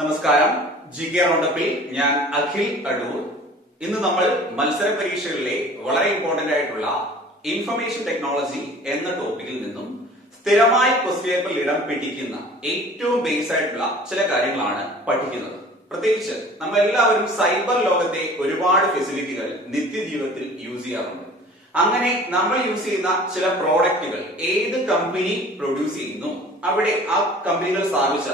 നമസ്കാരം. G K റൗണ്ടപ്പിൽ ഞാൻ അഖിൽ അടൂർ. ഇന്ന് നമ്മൾ മത്സര പരീക്ഷകളിലെ വളരെ ഇമ്പോർട്ടന്റ് ആയിട്ടുള്ള ഇൻഫർമേഷൻ ടെക്നോളജി എന്ന ടോപ്പിക്കിൽ നിന്നും സ്ഥിരമായി ക്വസ്റ്റ്യൻ പേപ്പറിൽ ഇടം പിടിക്കുന്ന ഏറ്റവും ബേസ് ആയിട്ടുള്ള ചില കാര്യങ്ങളാണ് പഠിക്കുന്നത്. പ്രത്യേകിച്ച് നമ്മൾ എല്ലാവരും സൈബർ ലോകത്തെ ഒരുപാട് ഫെസിലിറ്റികൾ നിത്യജീവിതത്തിൽ യൂസ് ചെയ്യാറുണ്ട്. അങ്ങനെ നമ്മൾ യൂസ് ചെയ്യുന്ന ചില പ്രോഡക്റ്റുകൾ ഏത് കമ്പനി പ്രൊഡ്യൂസ് ചെയ്യുന്നു, അവിടെ ആ കമ്പനികൾ സ്ഥാപിച്ച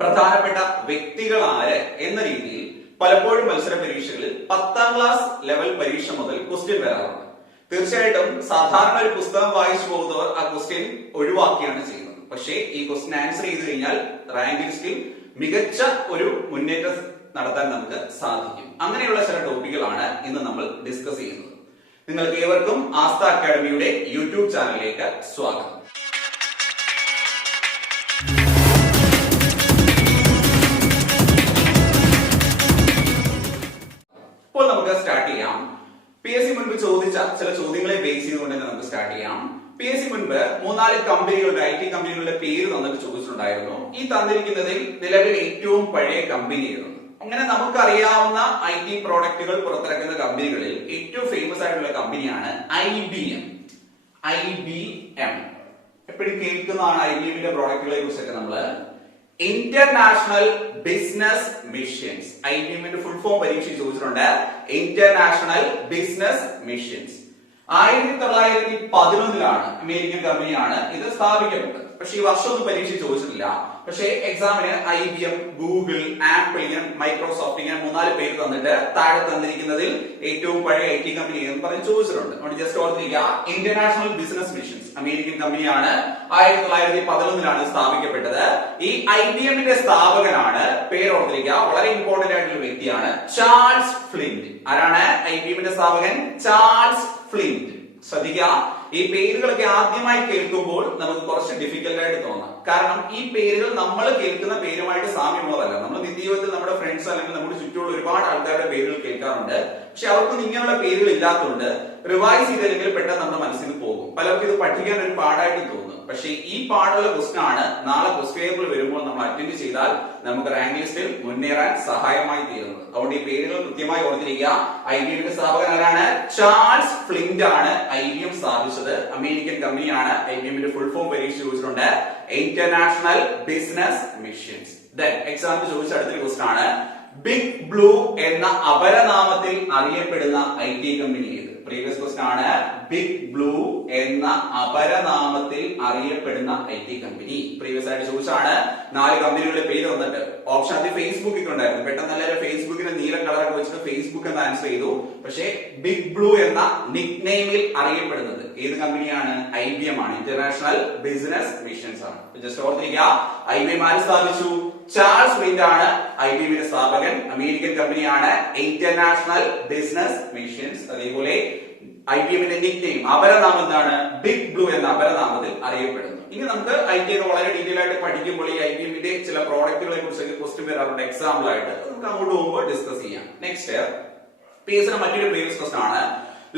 പ്രധാനപ്പെട്ട വ്യക്തികൾ ആര് എന്ന രീതിയിൽ പലപ്പോഴും മത്സര പരീക്ഷകളിൽ 10ാം ക്ലാസ് ലെവൽ പരീക്ഷ മുതൽ ക്വസ്റ്റ്യൻ വരാറുണ്ട്. തീർച്ചയായിട്ടും സാധാരണ ഒരു പുസ്തകം വായിച്ചു പോകുന്നവർ ആ ക്വസ്റ്റ്യൻ ഒഴിവാക്കിയാണ് ചെയ്യുന്നത്. പക്ഷേ ഈ ക്വസ്റ്റ്യൻ ആൻസർ ചെയ്തു കഴിഞ്ഞാൽ റാങ്ക് ലിസ്റ്റിൽ മികച്ച ഒരു മുന്നേറ്റം നടത്താൻ നമുക്ക് സാധിക്കും. അങ്ങനെയുള്ള ചില ടോപ്പിക്കുകളാണ് ഇന്ന് നമ്മൾ ഡിസ്കസ് ചെയ്യുന്നത്. നിങ്ങൾക്ക് ഏവർക്കും ആസ്ഥ അക്കാഡമിയുടെ യൂട്യൂബ് ചാനലിലേക്ക് സ്വാഗതം. ഇപ്പോൾ നമുക്ക് സ്റ്റാർട്ട് ചെയ്യാം. PSC മുൻപ് ചോദിച്ച ചില ചോദ്യങ്ങളെ ബേസ് ചെയ്തുകൊണ്ട് തന്നെ നമുക്ക് സ്റ്റാർട്ട് ചെയ്യാം. PSC മുൻപ് 3-4 കമ്പനികളുടെ IT കമ്പനികളുടെ പേര് തന്നിട്ട് ചോദിച്ചിട്ടുണ്ടായിരുന്നു. ഈ തന്നിരിക്കുന്നതിൽ നിലവിൽ ഏറ്റവും പഴയ കമ്പനി ഏതാണ്? അങ്ങനെ നമുക്കറിയാവുന്ന IT പ്രോഡക്റ്റുകൾ പുറത്തിറക്കുന്ന കമ്പനികളിൽ ഏറ്റവും ഫേമസ് ആയിട്ടുള്ള കമ്പനിയാണ് IBM. എപ്പോഴും കേൾക്കുന്നതാണ് IBMന്റെ പ്രോഡക്റ്റുകളെ കുറിച്ചൊക്കെ നമ്മള്. International business machines. IBMന്റെ ഫുൾ ഫോം പരീക്ഷ ചോദിച്ചിട്ടുണ്ട്. ഇന്റർനാഷണൽ ബിസിനസ് മിഷൻസ് 1911 അമേരിക്കൻ കമ്പനിയാണ് ഇത് സ്ഥാപിക്കപ്പെട്ടത്. പക്ഷെ ഈ വർഷമൊന്നും പരീക്ഷ ചോദിച്ചിട്ടില്ല. പക്ഷേ എക്സാമിന് IBM, ഗൂഗിൾ, ആപ്പിൾ, ഇങ്ങനെ മൈക്രോസോഫ്റ്റ് ഇങ്ങനെ 3-4 പേര് തന്നിട്ട് താഴെ തന്നിരിക്കുന്നതിൽ ഏറ്റവും പഴയ IT കമ്പനി എന്ന് പറഞ്ഞ് ചോദിച്ചിട്ടുണ്ട്. അതുകൊണ്ട് ജസ്റ്റ് ഓർത്തിരിക്കുക, ഇന്റർനാഷണൽ ബിസിനസ് മിഷൻസ് അമേരിക്കൻ കമ്പനിയാണ്. 1911 സ്ഥാപിക്കപ്പെട്ടത്. ഈ IBMന്റെ സ്ഥാപകനാണ്, പേര് ഓർത്തിരിക്കുക, വളരെ ഇമ്പോർട്ടന്റ് ആയിട്ടുള്ള വ്യക്തിയാണ്, ചാൾസ് ഫ്ലിന്റ്. ആരാണ് IBMന്റെ സ്ഥാപകൻ? Charles flint. ശ്രദ്ധിക്കുക, ഈ പേരുകളൊക്കെ ആദ്യമായി കേൾക്കുമ്പോൾ നമുക്ക് കുറച്ച് ഡിഫിക്കൽട്ട് ആയിട്ട് തോന്നാം. കാരണം ഈ പേരുകൾ നമ്മൾ കേൾക്കുന്ന പേരുമായിട്ട് സാമ്യമുള്ളതല്ല. നമ്മൾ നിത്യജീവിതത്തിൽ നമ്മുടെ ഫ്രണ്ട്സ് അല്ലെങ്കിൽ നമ്മുടെ ചുറ്റുമുള്ള ഒരുപാട് ആൾക്കാരുടെ പേരുകൾ കേൾക്കാറുണ്ട്. പക്ഷെ അവർക്കൊന്നും ഇങ്ങനെയുള്ള പേരുകൾ ഇല്ലാത്തതുകൊണ്ട് റിവൈസ് ചെയ്തില്ലെങ്കിൽ പെട്ടെന്ന് നമ്മുടെ മനസ്സിൽ പോകും. പലർക്കും ഇത് പഠിക്കാൻ ഒരു പാടായിട്ട് തോന്നും. പക്ഷെ ഈ പാടുള്ള ക്വസ്റ്റൻ ആണ് നാളെ ക്വസ്റ്റ്യൻ പേപ്പർ വരുമ്പോൾ നമ്മൾ അറ്റൻഡ് ചെയ്താൽ നമുക്ക് റാങ്ക് ലിസ്റ്റിൽ മുന്നേറാൻ സഹായമായി തീരുന്നത്. അതുകൊണ്ട് ഈ പേരുകൾ കൃത്യമായി ഓർത്തിരിക്കുക. IBMന്റെ സ്ഥാപകൻ ആരാണ്? ചാൾസ് ഫ്ലിന്റ് ആണ് IBM സ്ഥാപിച്ചത്. അമേരിക്കൻ കമ്പനിയാണ്. IBMന്റെ ഫുൾ ഫോം പരീക്ഷ ചോദിച്ചിട്ടുണ്ട്. International business missions. ദെൻ എക്സാമിന് ചോദിച്ച അടുത്തൊരു ക്വസ്റ്റൻ ആണ്, ബിഗ് ബ്ലൂ എന്ന അപരനാമത്തിൽ അറിയപ്പെടുന്ന IT കമ്പനി ഏത്? പ്രീവിയസ് ക്വസ്റ്റൻ ആണ്. ബിഗ് ബ്ലൂ എന്ന അപരനാമത്തിൽ അറിയപ്പെടുന്ന IT കമ്പനി പ്രീവിയസ് ആയിട്ട് ചോദിച്ചാണ്. 4 കമ്പനികളുടെ പേര് വന്നിട്ട് ഓപ്ഷൻ ആദ്യം ഫേസ്ബുക്കിൽ ഉണ്ടായിരുന്നു. പെട്ടെന്ന് എല്ലാവരും ഫേസ്ബുക്കിന് നീല കളറൊക്കെ വെച്ചിട്ട് ഫേസ്ബുക്ക് എന്ന് ആൻസർ ചെയ്തു. പക്ഷേ ബിഗ് ബ്ലൂ എന്ന നിക് നെയിമിൽ അറിയപ്പെടുന്നത് ഏത് കമ്പനിയാണ്? IBM ആണ്. ഇന്റർനാഷണൽ ബിസിനസ് മിഷൻസ് ആണ്. ജസ്റ്റ് ഓർത്തിരിക്കുക, IBM ആര് സ്ഥാപിച്ചു? ചാൾസ് ഫ്ലിന്റ് ആണ് IBMന്റെ സ്ഥാപകൻ. അമേരിക്കൻ കമ്പനിയാണ്. International business machines. അതേപോലെ IBMന്റെ നിക് നെയിം, അപരനാമം എന്താണ്? ബിഗ് ബ്ലൂ എന്ന അപരനാമത്തിൽ അറിയപ്പെടുന്നു. ഇനി നമുക്ക് IT വളരെ ഡീറ്റെയിൽ ആയിട്ട് പഠിക്കുമ്പോൾ ഈ IBMന്റെ ചില പ്രോഡക്റ്റുകളെ കുറിച്ചൊക്കെ ക്വസ്റ്റ്യൻ വരാറുണ്ട് എക്സാമ്പിൾ ആയിട്ട്. നമുക്ക് അങ്ങോട്ട് പോകുമ്പോൾ ഡിസ്കസ് ചെയ്യാം. നെക്സ്റ്റ് PSCയുടെ മറ്റൊരു പ്രീവിയസ് ക്വസ്റ്റൻ ആണ്,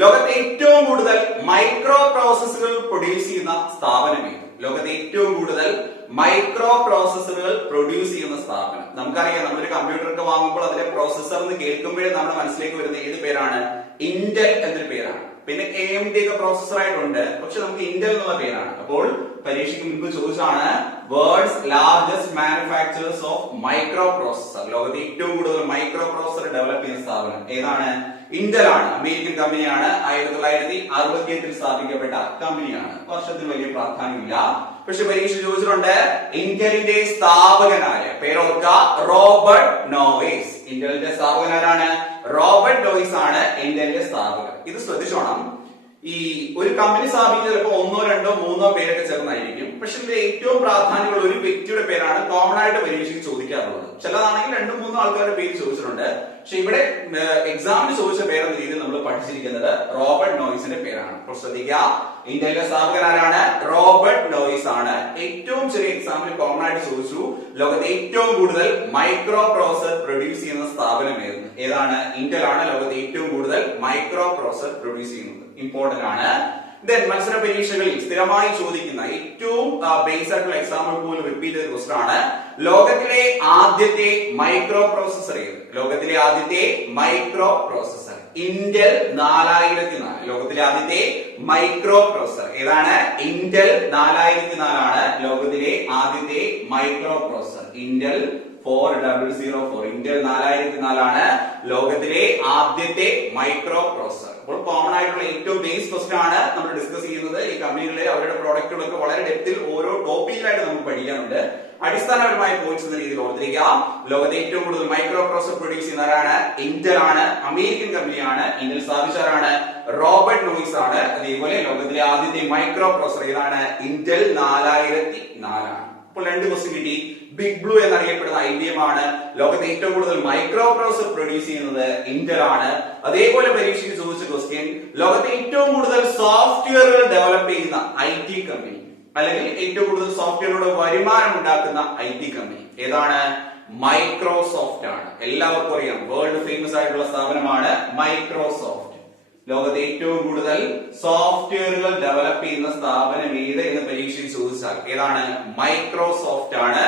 ലോകത്തെ ഏറ്റവും കൂടുതൽ മൈക്രോ പ്രോസസ്സറുകൾ പ്രൊഡ്യൂസ് ചെയ്യുന്ന സ്ഥാപനം ഏത്? ലോകത്തെ ഏറ്റവും കൂടുതൽ മൈക്രോ പ്രോസസ്സറുകൾ പ്രൊഡ്യൂസ് ചെയ്യുന്ന സ്ഥാപനം. നമുക്കറിയാം, നമ്മളൊരു കമ്പ്യൂട്ടർ ഒക്കെ വാങ്ങുമ്പോൾ അതിലെ പ്രോസസ്സർ എന്ന് കേൾക്കുമ്പോഴേ നമ്മുടെ മനസ്സിലേക്ക് വരുന്ന ഏത് പേരാണ്? ഇന്റൽ എന്നൊരു പേരാണ്. പിന്നെ AMD ഒക്കെ പ്രോസസ്സർ ആയിട്ടുണ്ട്, പക്ഷെ നമുക്ക് ഇന്റൽ എന്നുള്ള പേരാണ്. അപ്പോൾ പരീക്ഷയ്ക്ക് മുൻപ് ചോദിച്ചാണ്, world's largest manufacturers of microprocessor. ലോകത്തെ ഏറ്റവും കൂടുതൽ മൈക്രോ പ്രോസസ്സർ ഡെവലപ്പ് ചെയ്യുന്ന സ്ഥാപനം ഏതാണ്? ഇന്റൽ ആണ്. അമേരിക്കൻ കമ്പനിയാണ്. 1968 സ്ഥാപിക്കപ്പെട്ട കമ്പനിയാണ്. വർഷത്തിന് വലിയ പ്രാധാന്യമില്ല. പക്ഷെ പരീക്ഷ ചോദിച്ചിട്ടുണ്ട്, ഇന്റലിന്റെ സ്ഥാപകനായ പേരോർക്ക, റോബർട്ട് നോയ്സ്. ഇന്റലിന്റെ സ്ഥാപകനാരാണ്? റോബർട്ട് നോയ്സ് ആണ് ഇന്റലിന്റെ സ്ഥാപകൻ. ഇത് ശ്രദ്ധിച്ചോണം. ഈ ഒരു കമ്പനി സ്ഥാപിക്കുന്ന ചിലപ്പോൾ 1, 2, 3 പേരൊക്കെ ചേർന്നായിരിക്കും. പക്ഷെ ഇതിന്റെ ഏറ്റവും പ്രാധാന്യമുള്ള ഒരു വ്യക്തിയുടെ പേരാണ് കോമൺ ആയിട്ട് പരീക്ഷയ്ക്ക് ചോദിക്കാറുള്ളത്. ചിലതാണെങ്കിൽ 2-3 ആൾക്കാരുടെ പേര് ചോദിച്ചിട്ടുണ്ട്. പക്ഷെ ഇവിടെ എക്സാമിന് ചോദിച്ച പേരെന്ന രീതിയിൽ നമ്മൾ പഠിച്ചിരിക്കുന്നത് റോബർട്ട് നോയ്സിന്റെ പേരാണ്. ശ്രദ്ധിക്കുക, ഇന്ത്യയിലെ സ്ഥാപകൻ ആരാണ്? റോബർട്ട് നോയ്സ് ആണ്. ഏറ്റവും ചെറിയ എക്സാമിന് കോമൺ ആയിട്ട് ചോദിച്ചു, ലോകത്തെ ഏറ്റവും കൂടുതൽ മൈക്രോ പ്രോസസർ പ്രൊഡ്യൂസ് ചെയ്യുന്ന സ്ഥാപനം ഏതാണ്? ഇന്റൽ ആണ് ലോകത്തെ ഏറ്റവും കൂടുതൽ മൈക്രോ പ്രോസസർ പ്രൊഡ്യൂസ് ചെയ്യുന്നത്. ഇമ്പോർട്ടന്റ് ആണ്. ദെൻ മത്സര പരീക്ഷകളിൽ സ്ഥിരമായി ചോദിക്കുന്ന ഏറ്റവും ബേസ് ആയിട്ടുള്ള എക്സാമ്പിൾ പോലും റിപ്പീറ്റ് ചെയ്ത ക്വസ്റ്റൻ ആണ്. ലോകത്തിലെ ആദ്യത്തെ മൈക്രോ പ്രോസസർ ഏത്? ലോകത്തിലെ ആദ്യത്തെ മൈക്രോ പ്രോസസർ ഇന്റൽ 4004. ലോകത്തിലെ ആദ്യത്തെ മൈക്രോ പ്രോസസർ ഏതാണ്? ഇന്റൽ 4004 ആണ് ലോകത്തിലെ ആദ്യത്തെ മൈക്രോ പ്രോസസർ. ഇന്റൽ 4004. ഇന്റൽ 4004 ആണ് ലോകത്തിലെ ആദ്യത്തെ മൈക്രോ പ്രോസസർ. അപ്പോൾ കോമൺ ആയിട്ടുള്ള ഏറ്റവും ബേസ് ക്വസ്റ്റൻ ആണ് നമ്മൾ ഡിസ്കസ് ചെയ്യുന്നത്. ഈ കമ്പനികളിലെ അവരുടെ പ്രോഡക്റ്റുകളൊക്കെ വളരെ ഡെപ്തിൽ ഓരോ ടോപ്പിക്കിലായിട്ട് നമുക്ക് പഠിക്കാനുണ്ട്. അടിസ്ഥാനപരമായ പോയിന്റ്സ് എന്ന രീതിയിൽ ഓർത്തിരിക്കാം. ലോകത്തെ ഏറ്റവും കൂടുതൽ മൈക്രോ പ്രോസസർ പ്രൊഡ്യൂസ് ചെയ്യുന്നവരാണ് ഇന്റൽ ആണ്. അമേരിക്കൻ കമ്പനിയാണ്. ഇന്റൽ സ്ഥാപിച്ചവരാണ് റോബർട്ട് നോയിസ് ആണ്. അതേപോലെ ലോകത്തിലെ ആദ്യത്തെ മൈക്രോ പ്രോസസർ ഏതാണ്? ഇന്റൽ 4004 ആണ്. അപ്പോൾ രണ്ട് ക്വസ്റ്റ്യൻ കിട്ടി. ബിഗ് ബ്ലൂ എന്നറിയപ്പെടുന്ന IBM ആണ്. ലോകത്തെ ഏറ്റവും കൂടുതൽ മൈക്രോ പ്രോസസർ പ്രൊഡ്യൂസ് ചെയ്യുന്നത് ഇന്റൽ ആണ്. അതേപോലെ പരീക്ഷയ്ക്ക് ചോദിച്ച ക്വസ്റ്റ്യൻ, ലോകത്തെ ഏറ്റവും കൂടുതൽ സോഫ്റ്റ്വെയറുകൾ ഡെവലപ്പ് ചെയ്യുന്ന IT കമ്പനി അല്ലെങ്കിൽ ഏറ്റവും കൂടുതൽ സോഫ്റ്റ്വെയറുകളുടെ വരുമാനം ഉണ്ടാക്കുന്ന IT കമ്പനി ഏതാണ്? മൈക്രോസോഫ്റ്റ് ആണ്. എല്ലാവർക്കും അറിയാം, വേൾഡ് ഫേമസ് ആയിട്ടുള്ള സ്ഥാപനമാണ് മൈക്രോസോഫ്റ്റ്. ലോകത്തെ ഏറ്റവും കൂടുതൽ സോഫ്റ്റ്വെയറുകൾ ഡെവലപ്പ് ചെയ്യുന്ന സ്ഥാപനം ഏത് എന്ന് പരീക്ഷയിൽ ചോദിച്ചാൽ ഏതാണ്? മൈക്രോസോഫ്റ്റ് ആണ്.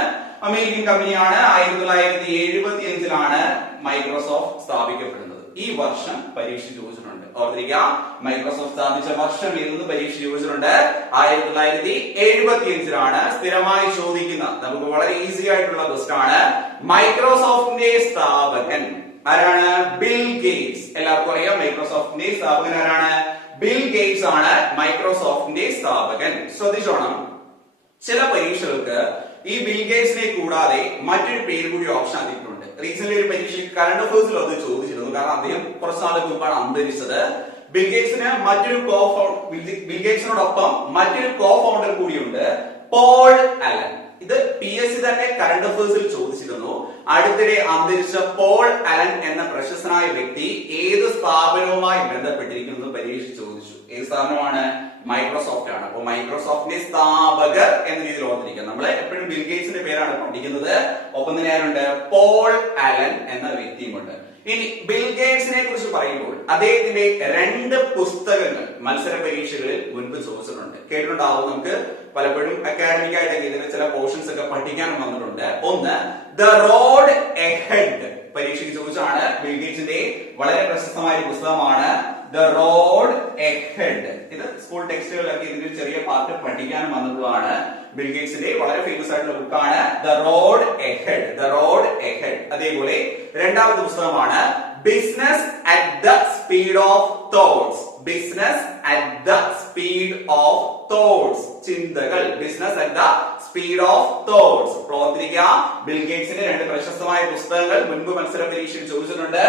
അമേരിക്കൻ കമ്പനിയാണ്. 1975 മൈക്രോസോഫ്റ്റ് സ്ഥാപിക്കപ്പെടുന്നത്. ഈ വർഷം പരീക്ഷ ചോദിച്ചിട്ടുണ്ട്. ഓർത്തിരിക്കുക, മൈക്രോസോഫ്റ്റ് സ്ഥാപിച്ച വർഷം ഏതെന്ന് പരീക്ഷ ചോദിച്ചിട്ടുണ്ട്. 1975 സ്ഥിരമായി ചോദിക്കുന്ന നമുക്ക് വളരെ ഈസി ആയിട്ടുള്ള ക്വസ്റ്റൻ ആണ്. മൈക്രോസോഫ്റ്റിന്റെ സ്ഥാപകൻ ആരാണ്? Bill Gates. എല്ലാവർക്കും അറിയാം മൈക്രോസോഫ്റ്റിന്റെ സ്ഥാപകൻ ആരാണ്? ബിൽ ഗേറ്റ്സ് ആണ് മൈക്രോസോഫ്റ്റിന്റെ സ്ഥാപകൻ. ശ്രദ്ധിച്ചോണം, ചില പരീക്ഷകൾക്ക് ഈ ബിൽ ഗേറ്റ്സിനെ കൂടാതെ മറ്റൊരു പേര് കൂടി ഓപ്ഷൻ ആക്കിയിട്ടുണ്ട്. റീസെന്റ് ഒരു പരീക്ഷയിൽ കറണ്ട് അഫയേഴ്സിൽ അത് ചോദിച്ചിരുന്നു. കാരണം അദ്ദേഹം കുറച്ച് നാൾക്ക് മുമ്പാണ് അന്തരിച്ചത്. ബിൽ ഗേറ്റ്സിനോടൊപ്പം മറ്റൊരു കോ ഫൗണ്ടർ കൂടിയുണ്ട്, പോൾ അലൻ. ഇത് PSC തന്നെ കറണ്ട് അഫയേഴ്സിൽ ചോദിച്ചിരുന്നു. അടുത്തിടെ അന്തരിച്ച പോൾ അലൻ എന്ന പ്രശസ്തനായ വ്യക്തി ഏത് സ്ഥാപനവുമായി ബന്ധപ്പെട്ടിരിക്കുന്നു പരീക്ഷ ചോദിച്ചു. ഏത് സ്ഥാപനമാണ്? മൈക്രോസോഫ്റ്റ് ആണ്. അപ്പോൾ മൈക്രോസോഫ്റ്റിന്റെ സ്ഥാപകർ എന്ന രീതിയിൽ ഓർത്തിരിക്കുക. നമ്മൾ എപ്പോഴും ബിൽ ഗേറ്റ്സിന്റെ പേരാണ് പഠിക്കുന്നത്. ഒപ്പം തന്നെ ആരുണ്ട്? പോൾ അലൻ എന്ന വ്യക്തിയുമുണ്ട്. ഇനി ബിൽ ഗേറ്റ്സിനെ കുറിച്ച് പറയുമ്പോൾ അദ്ദേഹത്തിന്റെ 2 പുസ്തകങ്ങൾ മത്സര പരീക്ഷകളിൽ മുൻപ് ചോദിച്ചിട്ടുണ്ട്. കേട്ടിട്ടുണ്ടാവും, നമുക്ക് പലപ്പോഴും അക്കാഡമിക് ആയിട്ട് ഇതിന്റെ ചില പോർഷൻസ് ഒക്കെ പഠിക്കാൻ വന്നിട്ടുണ്ട്. ഒന്ന്, ദ റോഡ് എഹെഡ് പരീക്ഷയ്ക്ക് ചോദിച്ചാണ്. ബിൽ ഗേറ്റ്സിന്റെ വളരെ പ്രശസ്തമായ പുസ്തകമാണ് ദ റോഡ് എഹെഡ്. ഇത് സ്കൂൾ ടെക്സ്റ്റുകളിലൊക്കെ ഇതിന്റെ ചെറിയ പാർട്ട് പഠിക്കാൻ വന്നിട്ടുള്ളതാണ്. ബിൽ ഗേറ്റ്സിന്റെ വളരെ ഫേമസ് ആയിട്ടുള്ള ബുക്കാണ് the road ahead. The road ahead. അതേപോലെ രണ്ടാമത്തെ പുസ്തകമാണ് business at the speed of thoughts. Business at the speed of thoughts. ചിന്തകൾ. Business at the speed of thoughts. ഓർത്തിരിക്കുക, ബിൽ ഗേറ്റ്സിന്റെ 2 പ്രശസ്തമായ പുസ്തകങ്ങൾ മുൻപ് മത്സര പരീക്ഷയിൽ ചോദിച്ചിട്ടുണ്ട്.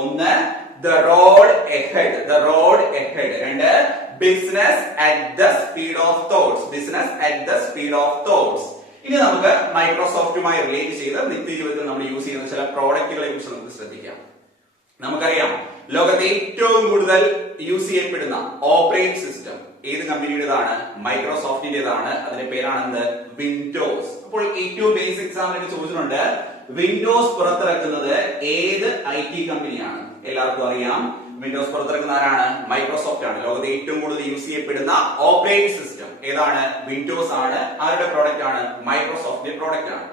ഒന്ന്, the road ahead. The road ahead. 2, business at the speed of thoughts. Business at the speed of thoughts. ഇനി നമുക്ക് മൈക്രോസോഫ്റ്റുമായി റിലേറ്റ് ചെയ്ത് നിത്യജീവിതത്തിൽ നമ്മൾ യൂസ് ചെയ്യുന്ന ചില പ്രോഡക്റ്റുകളെ കുറിച്ച് നമുക്ക് ശ്രദ്ധിക്കാം. നമുക്കറിയാം, ലോകത്തെ ഏറ്റവും കൂടുതൽ യൂസ് ചെയ്യപ്പെടുന്ന ഓപ്പറേറ്റിംഗ് സിസ്റ്റം ഏത് കമ്പനിയുടേതാണ്? മൈക്രോസോഫ്റ്റിന്റേതാണ്. അതിന്റെ പേരാണ് എന്ത്? വിൻഡോസ്. അപ്പോൾ ഏറ്റവും ബേസിക് എക്സാമിനൊക്കെ ചോദിച്ചിട്ടുണ്ട്, വിൻഡോസ് പുറത്തിറക്കുന്നത് ഏത് IT കമ്പനിയാണ്? എല്ലാവർക്കും അറിയാം, വിൻഡോസ് പുറത്തിറക്കുന്ന ആരാണ്? മൈക്രോസോഫ്റ്റ് ആണ്. ലോകത്തെ ഏറ്റവും കൂടുതൽ യൂസ് ചെയ്യപ്പെടുന്ന ഓപ്പറേറ്റിംഗ് സിസ്റ്റം ഏതാണ്? വിൻഡോസ് ആണ്. ആരുടെ പ്രോഡക്റ്റ് ആണ്? മൈക്രോസോഫ്റ്റിന്റെ പ്രോഡക്റ്റ് ആണ്.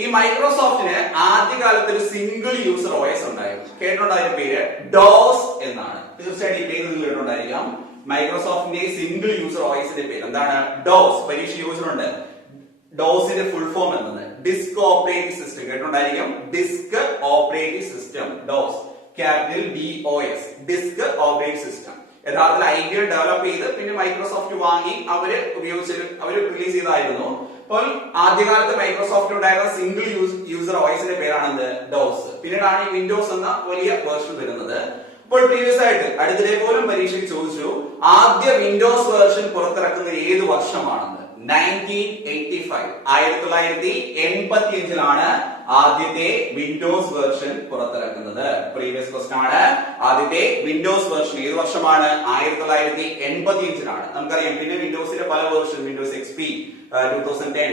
ഈ മൈക്രോസോഫ്റ്റിന് ആദ്യകാലത്ത് ഒരു സിംഗിൾ യൂസർ OS ഉണ്ടായിരുന്നു. കേട്ടിട്ടുണ്ടായിരുന്ന പേര് ഡോസ് എന്നാണ്. തീർച്ചയായിട്ടും ഈ പേര് നിങ്ങൾ കേട്ടിട്ടുണ്ടായിരിക്കാം. മൈക്രോസോഫ്റ്റിന്റെ സിംഗിൾ യൂസർ OSന്റെ പേര് എന്താണ്? ഡോസ്. പരീക്ഷ ചോദിച്ചിട്ടുണ്ട്. ഡോസിന്റെ ഫുൾ ഫോം എന്നത് ഡിസ്ക് ഓപ്പറേറ്റിംഗ് സിസ്റ്റം. കേട്ടിട്ടുണ്ടായിരിക്കും. Disk operating system. DOS, capital DOS. Disk operating system. യഥാർത്ഥത്തിൽ IBM ഡെവലപ്പ് ചെയ്ത് പിന്നെ മൈക്രോസോഫ്റ്റ് വാങ്ങി അവര് റിലീസ് ചെയ്തായിരുന്നു. അപ്പോൾ ആദ്യകാലത്ത് മൈക്രോസോഫ്റ്റ് ഉണ്ടായിരുന്ന സിംഗിൾ യൂസർ OSന്റെ പേരാണ് ഡോസ്. പിന്നീടാണ് ഈ വിൻഡോസ് എന്ന വലിയ വേർഷൻ വരുന്നത്. ഇപ്പോൾ പ്രീവിയസ് ആയിട്ട് അടുത്തിടെ പോലും പരീക്ഷയ്ക്ക് ചോദിച്ചു, ആദ്യ വിൻഡോസ് വേർഷൻ പുറത്തിറക്കുന്നത് ഏത് വർഷമാണെന്ന്? 1985. 1985 ആദ്യത്തെ വിൻഡോസ് വേർഷൻ പുറത്തിറക്കുന്നത്. പ്രീവിയസ് ക്വസ്റ്റൻ ആണ്. ആദ്യത്തെ വിൻഡോസ് വേർഷൻ ഏത് വർഷമാണ്? 1985. നമുക്കറിയാം, പിന്നെ വിൻഡോസിന്റെ പല വേർഷൻ, വിൻഡോസ് XP 2010,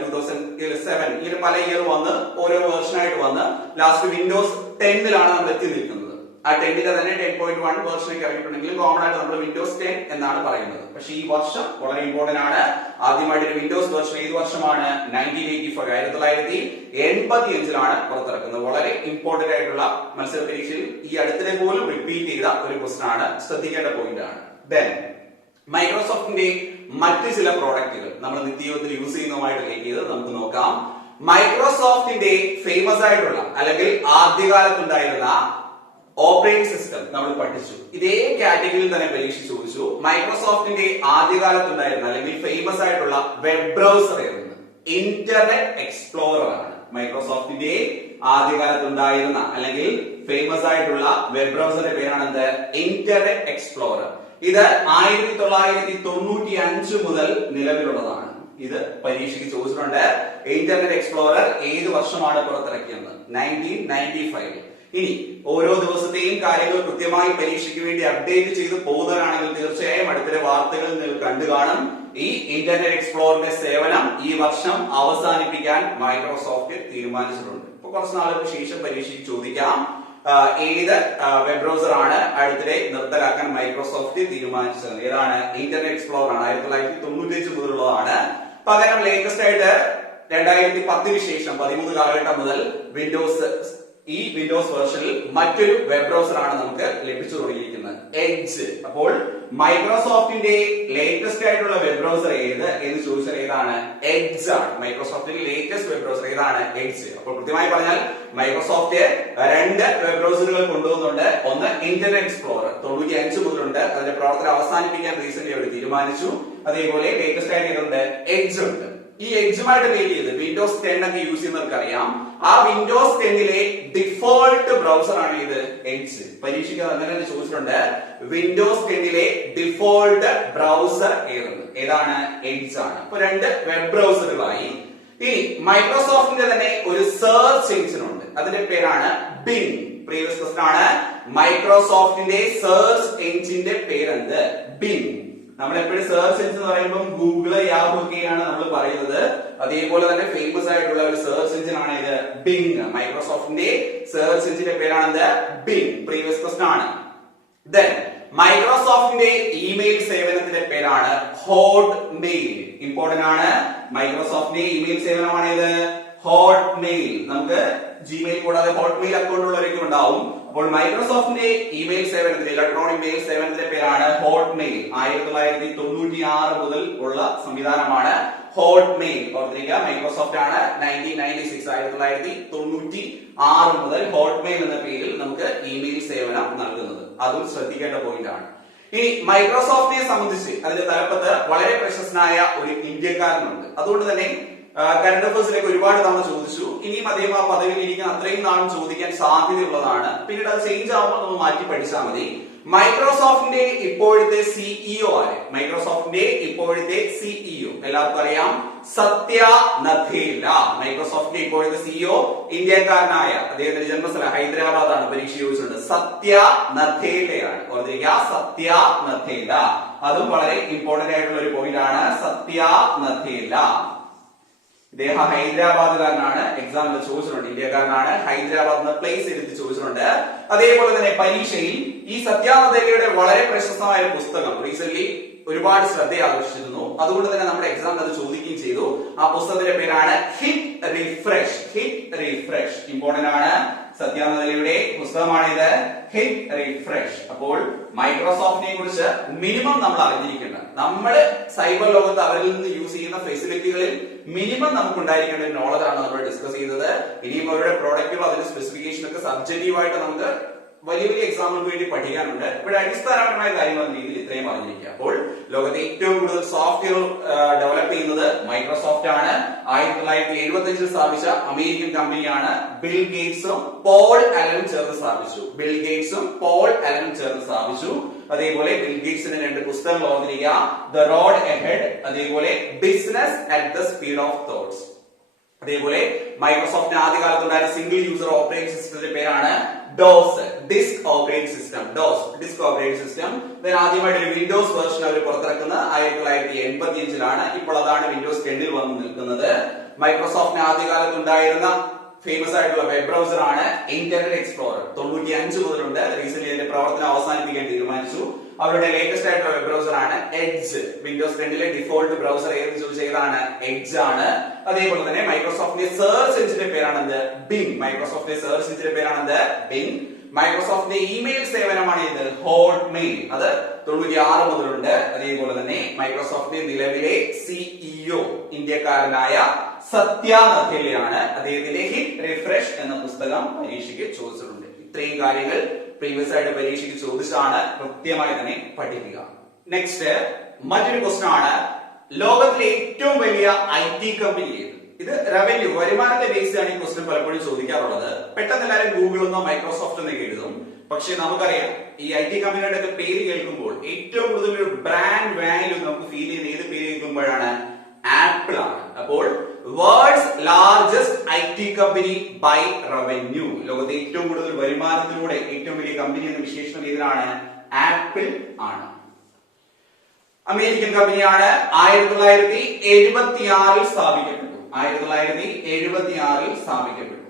2007 ഇങ്ങനെ പല ഇയർ വന്ന് ഓരോ വേർഷൻ ആയിട്ട് വന്ന് ലാസ്റ്റ് വിൻഡോസ് 10 നമ്മൾ എത്തി നിൽക്കുന്നത്. ആ 10ന്റെ തന്നെ 10.1 വേർഷനൊക്കെ ഇറങ്ങിയിട്ടുണ്ടെങ്കിലും കോമൺ ആയിട്ട് നമ്മൾ വിൻഡോസ് 10 എന്നാണ് പറയുന്നത്. പക്ഷേ ഈ വർഷം വളരെ ഇമ്പോർട്ടന്റ് ആണ്. ആദ്യമായിട്ട് ഒരു വിൻഡോസ് വേർഷൻ ഏത് വർഷമാണ്? 1985 പുറത്തിറക്കുന്നത്. വളരെ ഇമ്പോർട്ടന്റ് ആയിട്ടുള്ള മത്സര പരീക്ഷയിൽ ഈ അടുത്തിടെ പോലും റിപ്പീറ്റ് ചെയ്ത ഒരു ക്വസ്റ്റൻ ആണ്, ശ്രദ്ധിക്കേണ്ട പോയിന്റ് ആണ്. ദെൻ മൈക്രോസോഫ്റ്റിന്റെ മറ്റ് ചില പ്രോഡക്റ്റുകൾ നമ്മൾ നിത്യജീവിതത്തിൽ യൂസ് ചെയ്യുന്നതുമായിട്ട് റിലേറ്റ് ചെയ്ത് നമുക്ക് നോക്കാം. മൈക്രോസോഫ്റ്റിന്റെ ഫേമസ് ആയിട്ടുള്ള അല്ലെങ്കിൽ ആദ്യകാലത്തുണ്ടായിരുന്ന ഓപ്പറേറ്റിംഗ് സിസ്റ്റം നമ്മൾ പഠിച്ചു. ഇതേ കാറ്റഗറിയിൽ തന്നെ പരീക്ഷ ചോദിച്ചു. മൈക്രോസോഫ്റ്റിന്റെ ആദ്യകാലത്തുണ്ടായിരുന്ന അല്ലെങ്കിൽ ഫേമസ് ആയിട്ടുള്ള വെബ് ബ്രൗസർ ഏതെന്ന്? ഇന്റർനെറ്റ് എക്സ്പ്ലോറർ ആണ്. മൈക്രോസോഫ്റ്റിന്റെ ആദ്യകാലത്തുണ്ടായിരുന്ന അല്ലെങ്കിൽ ഫേമസ് ആയിട്ടുള്ള വെബ് ബ്രൗസറിന്റെ പേരാണ് എന്ത്? Internet explorer. ഇത് 1995 മുതൽ നിലവിലുള്ളതാണ്. ഇത് പരീക്ഷയ്ക്ക് ചോദിച്ചിട്ടുണ്ട്. ഇന്റർനെറ്റ് എക്സ്പ്ലോറർ ഏത് വർഷമാണ് പുറത്തിറക്കിയത്? 1995. ഇനി ഓരോ ദിവസത്തെയും കാര്യങ്ങൾ കൃത്യമായി പരീക്ഷയ്ക്ക് വേണ്ടി അപ്ഡേറ്റ് ചെയ്ത് പോകുന്നവരാണെങ്കിൽ തീർച്ചയായും അടുത്തിടെ വാർത്തകളിൽ നിങ്ങൾ കണ്ടു കാണും. ഈ ഇന്റർനെറ്റ് എക്സ്പ്ലോറിന്റെ സേവനം ഈ വർഷം അവസാനിപ്പിക്കാൻ മൈക്രോസോഫ്റ്റ് തീരുമാനിച്ചിട്ടുണ്ട്. ഇപ്പൊ കുറച്ച് നാളുകൾക്ക് ശേഷം പരീക്ഷയ്ക്ക് ചോദിക്കാം ഏത് വെബ് ബ്രൗസർ ആണ് അടുത്തിടെ നിർത്തലാക്കാൻ മൈക്രോസോഫ്റ്റ് തീരുമാനിച്ചത്? ഏതാണ്? ഇന്റർനെറ്റ് എക്സ്പ്ലോറർ ആണ്. 1995 മുതലുള്ളതാണ്. പകരം ലേറ്റസ്റ്റ് ആയിട്ട് 2010 ശേഷം 13 കാലഘട്ടം മുതൽ ഈ വിൻഡോസ് വേർഷനിൽ മറ്റൊരു വെബ് ബ്രൗസർ ആണ് നമുക്ക് ലഭിച്ചു തുടങ്ങിയിരിക്കുന്നത്, എഡ്ജ്. അപ്പോൾ മൈക്രോസോഫ്റ്റിന്റെ ലേറ്റസ്റ്റ് ആയിട്ടുള്ള വെബ് ബ്രൗസർ ഏത് എന്ന് ചോദിച്ചാൽ ഏതാണ്? എഡ്ജ് ആണ്. മൈക്രോസോഫ്റ്റിന്റെ ലേറ്റസ്റ്റ് വെബ് ബ്രൗസർ ഏതാണ്? എഡ്ജ്. അപ്പോൾ കൃത്യമായി പറഞ്ഞാൽ മൈക്രോസോഫ്റ്റ് 2 വെബ് ബ്രൗസറുകൾ കൊണ്ടുവന്നുണ്ട്. ഒന്ന് ഇന്റർനെറ്റ് എക്സ്പ്ലോറർ 95 മുതലുണ്ട്. അതിന്റെ പ്രവർത്തനം അവസാനിപ്പിക്കാൻ റീസെന്റ് അവർ തീരുമാനിച്ചു. അതേപോലെ ലേറ്റസ്റ്റ് ആയിട്ട് ഏതുണ്ട്? എഡ്ജ് ഉണ്ട്. ഈ എഡ്ജുമായിട്ട് റിലേറ്റ് ചെയ്ത് വിൻഡോസ് 10 ഒക്കെ യൂസ് ചെയ്യുന്നവർക്ക് അറിയാം. ആ വിൻഡോസ് 10ലെ ഡിഫോൾട്ട് ബ്രൗസർ ആണ് ഇത്, എഡ്ജ്. പരീക്ഷയ്ക്ക് അങ്ങനെ ചോദിച്ചിട്ടുണ്ട്. വിൻഡോസ് 10ലെ ഡിഫോൾട്ട് ബ്രൗസർ ഏതാണ്? എഡ്ജ് ആണ്. ഇപ്പൊ 2 വെബ് ബ്രൗസറുകളായി. ഇനി മൈക്രോസോഫ്റ്റിന്റെ തന്നെ ഒരു സെർച്ച് എഞ്ചിൻ ഉണ്ട്. അതിന്റെ പേരാണ് ബിങ്. പ്രീവിയസ് ക്വസ്റ്റൻ ആണ്. മൈക്രോസോഫ്റ്റിന്റെ സെർച്ച് എഞ്ചിന്റെ പേരെന്ത്? ബിങ്. നമ്മൾ എപ്പോഴും സെർച്ച് എഞ്ചിൻ എന്ന് പറയുമ്പോൾ ഗൂഗിള്, യാഹൂ ഒക്കെയാണ് നമ്മൾ പറയുന്നത്. അതേപോലെ തന്നെ ഫേമസ് ആയിട്ടുള്ള ഒരു സെർച്ച് എഞ്ചിൻ ആണ് ഇത്, ബിങ്. മൈക്രോസോഫ്റ്റിന്റെ സെർച്ച് എഞ്ചിന്റെ പേരാണെന്ത്? ബിങ്. പ്രീവിയസ് ക്വസ്റ്റൻ ആണ്. ദെൻ മൈക്രോസോഫ്റ്റിന്റെ ഇമെയിൽ സേവനത്തിന്റെ പേരാണ് ഹോട്ട് മെയിൽ. ഇമ്പോർട്ടന്റ് ആണ്. മൈക്രോസോഫ്റ്റിന്റെ ഇമെയിൽ സേവനമാണ് ഇത്, ഹോട്ട് മെയിൽ. നമുക്ക് ജിമെയിൽ കൂടാതെ ഹോട്ട് മെയിൽ അക്കൗണ്ട് ഉള്ളവരൊക്കെ ഉണ്ടാവും. അപ്പോൾ മൈക്രോസോഫ്റ്റിന്റെ ഇമെയിൽ സേവനത്തിന്, ഇലക്ട്രോണിക് മെയിൽ സേവനത്തിന്റെ പേരാണ് ഹോട്ട് മെയിൽ. 1996 മുതൽ ഉള്ള സംവിധാനമാണ് ഹോട്ട് മെയിൽ. ഓർത്തിരിക്കുക, മൈക്രോസോഫ്റ്റ് ആണ് 1996 മുതൽ ഹോട്ട് മെയിൽ എന്ന പേരിൽ നമുക്ക് ഇമെയിൽ സേവനം നൽകുന്നത്. അതും ശ്രദ്ധിക്കേണ്ട പോയിന്റ് ആണ്. ഇനി മൈക്രോസോഫ്റ്റിനെ സംബന്ധിച്ച് അതിന്റെ തലപ്പത്ത് വളരെ പ്രശസ്തനായ ഒരു ഇന്ത്യക്കാരനുണ്ട്. അതുകൊണ്ട് തന്നെ കറണ്ട് അഫയേഴ്സിലേക്ക് ഒരുപാട് തവണ ചോദിച്ചു. ഇനിയും അദ്ദേഹം ആ പദവിയിൽ ഇരിക്കുന്ന അത്രയും നാളും ചോദിക്കാൻ സാധ്യതയുള്ളതാണ്. പിന്നീട് അത് ചേഞ്ച് ആവുമ്പോൾ നമ്മൾ മാറ്റി പഠിച്ചാൽ മതി. മൈക്രോസോഫ്റ്റിന്റെ ഇപ്പോഴത്തെ സിഇഒ ആര്? മൈക്രോസോഫ്റ്റിന്റെ ഇപ്പോഴത്തെ സിഇഒ എല്ലാവർക്കും അറിയാം, സത്യ നഥേല. മൈക്രോസോഫ്റ്റിന്റെ ഇപ്പോഴത്തെ സിഇഒ ഇന്ത്യക്കാരനായ, അദ്ദേഹത്തിന്റെ ജന്മസ്ഥലം ഹൈദരാബാദ് ആണ്. പരീക്ഷ ചോദിച്ചിട്ടുണ്ട്. സത്യ നഥേലയാണ്. ഓർത്തിരിക്കുക, സത്യ നഥേല. അതും വളരെ ഇമ്പോർട്ടന്റ് ആയിട്ടുള്ള ഒരു പോയിന്റ് ആണ്, സത്യ നഥേല. ഇദ്ദേഹം ഹൈദരാബാദുകാരനാണ്. എക്സാമിൽ ചോദിച്ചിട്ടുണ്ട്. ഇന്ത്യക്കാരനാണ്. ഹൈദരാബാദ് എന്ന പ്ലേസ് എടുത്ത് ചോദിച്ചിട്ടുണ്ട്. അതേപോലെ തന്നെ പരീക്ഷയിൽ ഈ സത്യ നഥേലയുടെ വളരെ പ്രശസ്തമായ പുസ്തകം റീസെന്റ് ഒരുപാട് ശ്രദ്ധ ആകർഷിച്ചിരുന്നു. അതുകൊണ്ട് തന്നെ നമ്മുടെ എക്സാമിൽ അത് ചോദിക്കുകയും ചെയ്തു. ആ പുസ്തകത്തിന്റെ പേരാണ് hit refresh. Hit refresh important ആണ്. സത്യ നഥേലയുടെ പുസ്തകമാണിത്, ഹിറ്റ് റിഫ്രഷ്. അപ്പോൾ മൈക്രോസോഫ്റ്റിനെ കുറിച്ച് മിനിമം നമ്മൾ അറിഞ്ഞിരിക്കേണ്ട, നമ്മൾ സൈബർ ലോകത്ത് അവരിൽ നിന്ന് യൂസ് ചെയ്യുന്ന ഫെസിലിറ്റികളിൽ മിനിമം നമുക്ക് ഉണ്ടായിരിക്കേണ്ട ഒരു നോളജ് ആണ് നമ്മൾ ഡിസ്കസ് ചെയ്തത്. ഇനിയും അവരുടെ പ്രോഡക്റ്റുകൾ, അതിന്റെ സ്പെസിഫിക്കേഷൻ ഒക്കെ സബ്ജക്റ്റീവ് ആയിട്ട് നമുക്ക് വലിയ വലിയ എക്സാമുകൾക്ക് വേണ്ടി പഠിക്കാനുണ്ട്. ഇവിടെ അടിസ്ഥാനപരമായ കാര്യങ്ങൾ എന്ന രീതിയിൽ ഇത്രയും അറിഞ്ഞിരിക്കുക. അപ്പോൾ ലോകത്തെ ഏറ്റവും കൂടുതൽ സോഫ്റ്റ്വെയർ ഡെവലപ്പ് ചെയ്യുന്നത് മൈക്രോസോഫ്റ്റ് ആണ്. 1975 സ്ഥാപിച്ച അമേരിക്കൻ കമ്പനിയാണ്. ബിൽ ഗേറ്റ്സും പോൾ അലനും ചേർന്ന് സ്ഥാപിച്ചു. ബിൽ ഗേറ്റ്സും പോൾ അലനും ചേർന്ന് സ്ഥാപിച്ചു. അതേപോലെ ബിൽ ഗേറ്റ്സിന്റെ 2 പുസ്തകങ്ങൾ ഓർത്തിരിക്കുക, ദ റോഡ് എഹെഡ്, അതേപോലെ business at the speed of thoughts. അതേപോലെ മൈക്രോസോഫ്റ്റിന് ആദ്യകാലത്തുണ്ടായിരുന്ന സിംഗിൾ യൂസർ ഓപ്പറേറ്റിംഗ് സിസ്റ്റത്തിന്റെ പേരാണ് DOS, disk operating system. DOS, disk operating system. ആദ്യമായിട്ട് ഒരു വിൻഡോസ് വേർഷൻ അവർ പുറത്തിറക്കുന്നത് 1985 ഇപ്പോൾ അതാണ് വിൻഡോസ് 10 വന്ന് നിൽക്കുന്നത്. മൈക്രോസോഫ്റ്റിന് ആദ്യകാലത്തുണ്ടായിരുന്ന ഫേമസ് ആയിട്ടുള്ള വെബ് ബ്രൗസർ ആണ് ഇന്റർനെറ്റ് എക്സ്പ്ലോറർ. 95 മുതലുണ്ട്. റീസെന്റ് അതിന്റെ പ്രവർത്തനം അവസാനിപ്പിക്കാൻ തീരുമാനിച്ചു. അവരുടെ ലേറ്റസ്റ്റ് ആയിട്ടുള്ള വെബ് ബ്രൗസർ ആണ് എഡ്ജ്. വിൻഡോസ് 10ലെ ഡിഫോൾട്ട് ബ്രൗസർ ഏതാണ്? എഡ്ജ് ആണ്. അതേപോലെ തന്നെ മൈക്രോസോഫ്റ്റിന്റെ സെർച്ച് എഞ്ചിന്റെ പേരാണെന്ത്? ബിങ്. മൈക്രോസോഫ്റ്റിന്റെ സെർച്ച് എഞ്ചിന്റെ പേരാണെന്ത്? ബിങ്. മൈക്രോസോഫ്റ്റിന്റെ ഇമെയിൽ സേവനമാണ് ഇത് ഹോട്ട്മെയിൽ. അത് 96 മുതലുണ്ട്. അതേപോലെ തന്നെ മൈക്രോസോഫ്റ്റിന്റെ നിലവിലെ സിഇഒ ഇന്ത്യക്കാരനായ സത്യ നഥേലയാണ്. അദ്ദേഹത്തിന്റെ ഹിറ്റ് റിഫ്രഷ് എന്ന പുസ്തകം പരീക്ഷയ്ക്ക് ചോദിച്ചിട്ടുണ്ട്. ഇത്രയും കാര്യങ്ങൾ പ്രീവിയസ് ആയിട്ട് പരീക്ഷയ്ക്ക് ചോദിച്ചാണ്, കൃത്യമായി തന്നെ പഠിക്കുക. നെക്സ്റ്റ് മറ്റൊരു ക്വസ്റ്റൻ ആണ്, ലോകത്തിലെ ഏറ്റവും വലിയ IT കമ്പനി ഏത്? ഇത് റവന്യൂ, വരുമാനത്തെ ബേസ് ആണ് ഈ ക്വസ്റ്റൻ പലപ്പോഴും ചോദിക്കാറുള്ളത്. പെട്ടെന്ന് എല്ലാവരും ഗൂഗിളെന്നോ മൈക്രോസോഫ്റ്റ് എന്നോ എഴുതും. പക്ഷെ നമുക്കറിയാം ഈ IT കമ്പനിയുടെ ഒക്കെ പേര് കേൾക്കുമ്പോൾ ഏറ്റവും കൂടുതൽ ഒരു ബ്രാൻഡ് വാല്യൂ നമുക്ക് ഫീൽ ചെയ്യുന്ന ഏത് പേര് കേൾക്കുമ്പോഴാണ്? ആപ്പിൾ ആണ്. അപ്പോൾ world's largest IT company by revenue, ലോകത്തെ ഏറ്റവും കൂടുതൽ വരുമാനത്തിലൂടെ ഏറ്റവും വലിയ കമ്പനി എന്ന വിശേഷണം ഏതിനാണ്? ആപ്പിൾ ആണ്. അമേരിക്കൻ കമ്പനിയാണ്. 1976 സ്ഥാപിക്കപ്പെട്ടു. 1976 സ്ഥാപിക്കപ്പെട്ടു.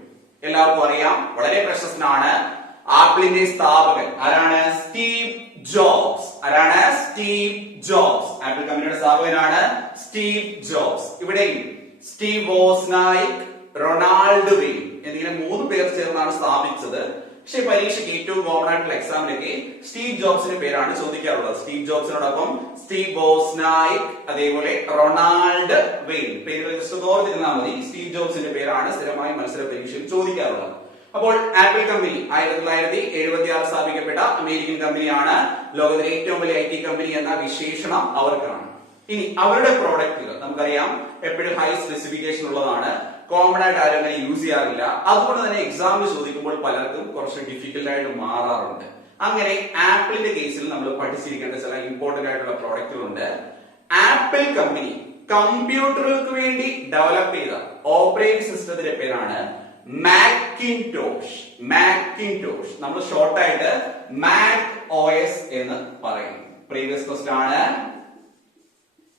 എല്ലാവർക്കും അറിയാം, വളരെ പ്രശസ്തനാണ്. ആപ്പിളിന്റെ സ്ഥാപകൻ ആരാണ്? Steve Jobs. ആരാണ്? Steve Jobs. ആപ്പിൾ കമ്പനിയുടെ സ്ഥാപകനാണ് സ്റ്റീവ് ജോബ്സ്. ഇവിടെയും സ്റ്റീവ് വോസ്നായിക്, റൊണാൾഡ് വെയിൻ എന്നിങ്ങനെ 3 പേർ ചേർന്നാണ് സ്ഥാപിച്ചത്. പക്ഷെ പരീക്ഷയ്ക്ക് ഏറ്റവും കോമൺ ആയിട്ടുള്ള എക്സാമിനൊക്കെ സ്റ്റീവ് ജോബ്സിന്റെ പേരാണ് ചോദിക്കാറുള്ളത്. സ്റ്റീവ് ജോബ്സിനോടൊപ്പം സ്റ്റീവ് വോസ്നായിക്, അതേപോലെ റൊണാൾഡ് വെയിൻ പേരുകൾ ജസ്റ്റ് ഓർത്തിരുന്നാൽ മതി. സ്റ്റീവ് ജോബ്സിന്റെ പേരാണ് സ്ഥിരമായി മത്സര പരീക്ഷയിൽ ചോദിക്കാറുള്ളത്. അപ്പോൾ ആപ്പിൾ കമ്പനി 1976 സ്ഥാപിക്കപ്പെട്ട അമേരിക്കൻ കമ്പനിയാണ്. ലോകത്തിലെ ഏറ്റവും വലിയ IT കമ്പനി എന്ന വിശേഷണം അവർക്കാണ്. ഇനി അവരുടെ പ്രോഡക്റ്റുകൾ നമുക്കറിയാം എപ്പോഴും ഹൈ സ്പെസിഫിക്കേഷൻ ഉള്ളതാണ്. കോമൺ ആയിട്ട് ആരും അങ്ങനെ യൂസ് ചെയ്യാറില്ല. അതുകൊണ്ട് തന്നെ എക്സാമിന് ചോദിക്കുമ്പോൾ പലർക്കും കുറച്ച് ഡിഫിക്കൽട്ട് ആയിട്ട് മാറാറുണ്ട്. അങ്ങനെ ആപ്പിളിന്റെ കേസിൽ നമ്മൾ പഠിച്ചിരിക്കേണ്ട ചില ഇമ്പോർട്ടന്റ് ആയിട്ടുള്ള പ്രോഡക്റ്റുകളുണ്ട്. ആപ്പിൾ കമ്പനി കമ്പ്യൂട്ടറുകൾക്ക് വേണ്ടി ഡെവലപ്പ് ചെയ്ത ഓപ്പറേറ്റിംഗ് സിസ്റ്റത്തിന്റെ പേരാണ് മാക്കിൻടോഷ്. മാക്കിൻടോഷ് നമ്മൾ ഷോർട്ട് ആയിട്ട് മാക് OS എന്ന് പറയും. പ്രീവിയസ് ക്വസ്റ്റൻ ആണ്.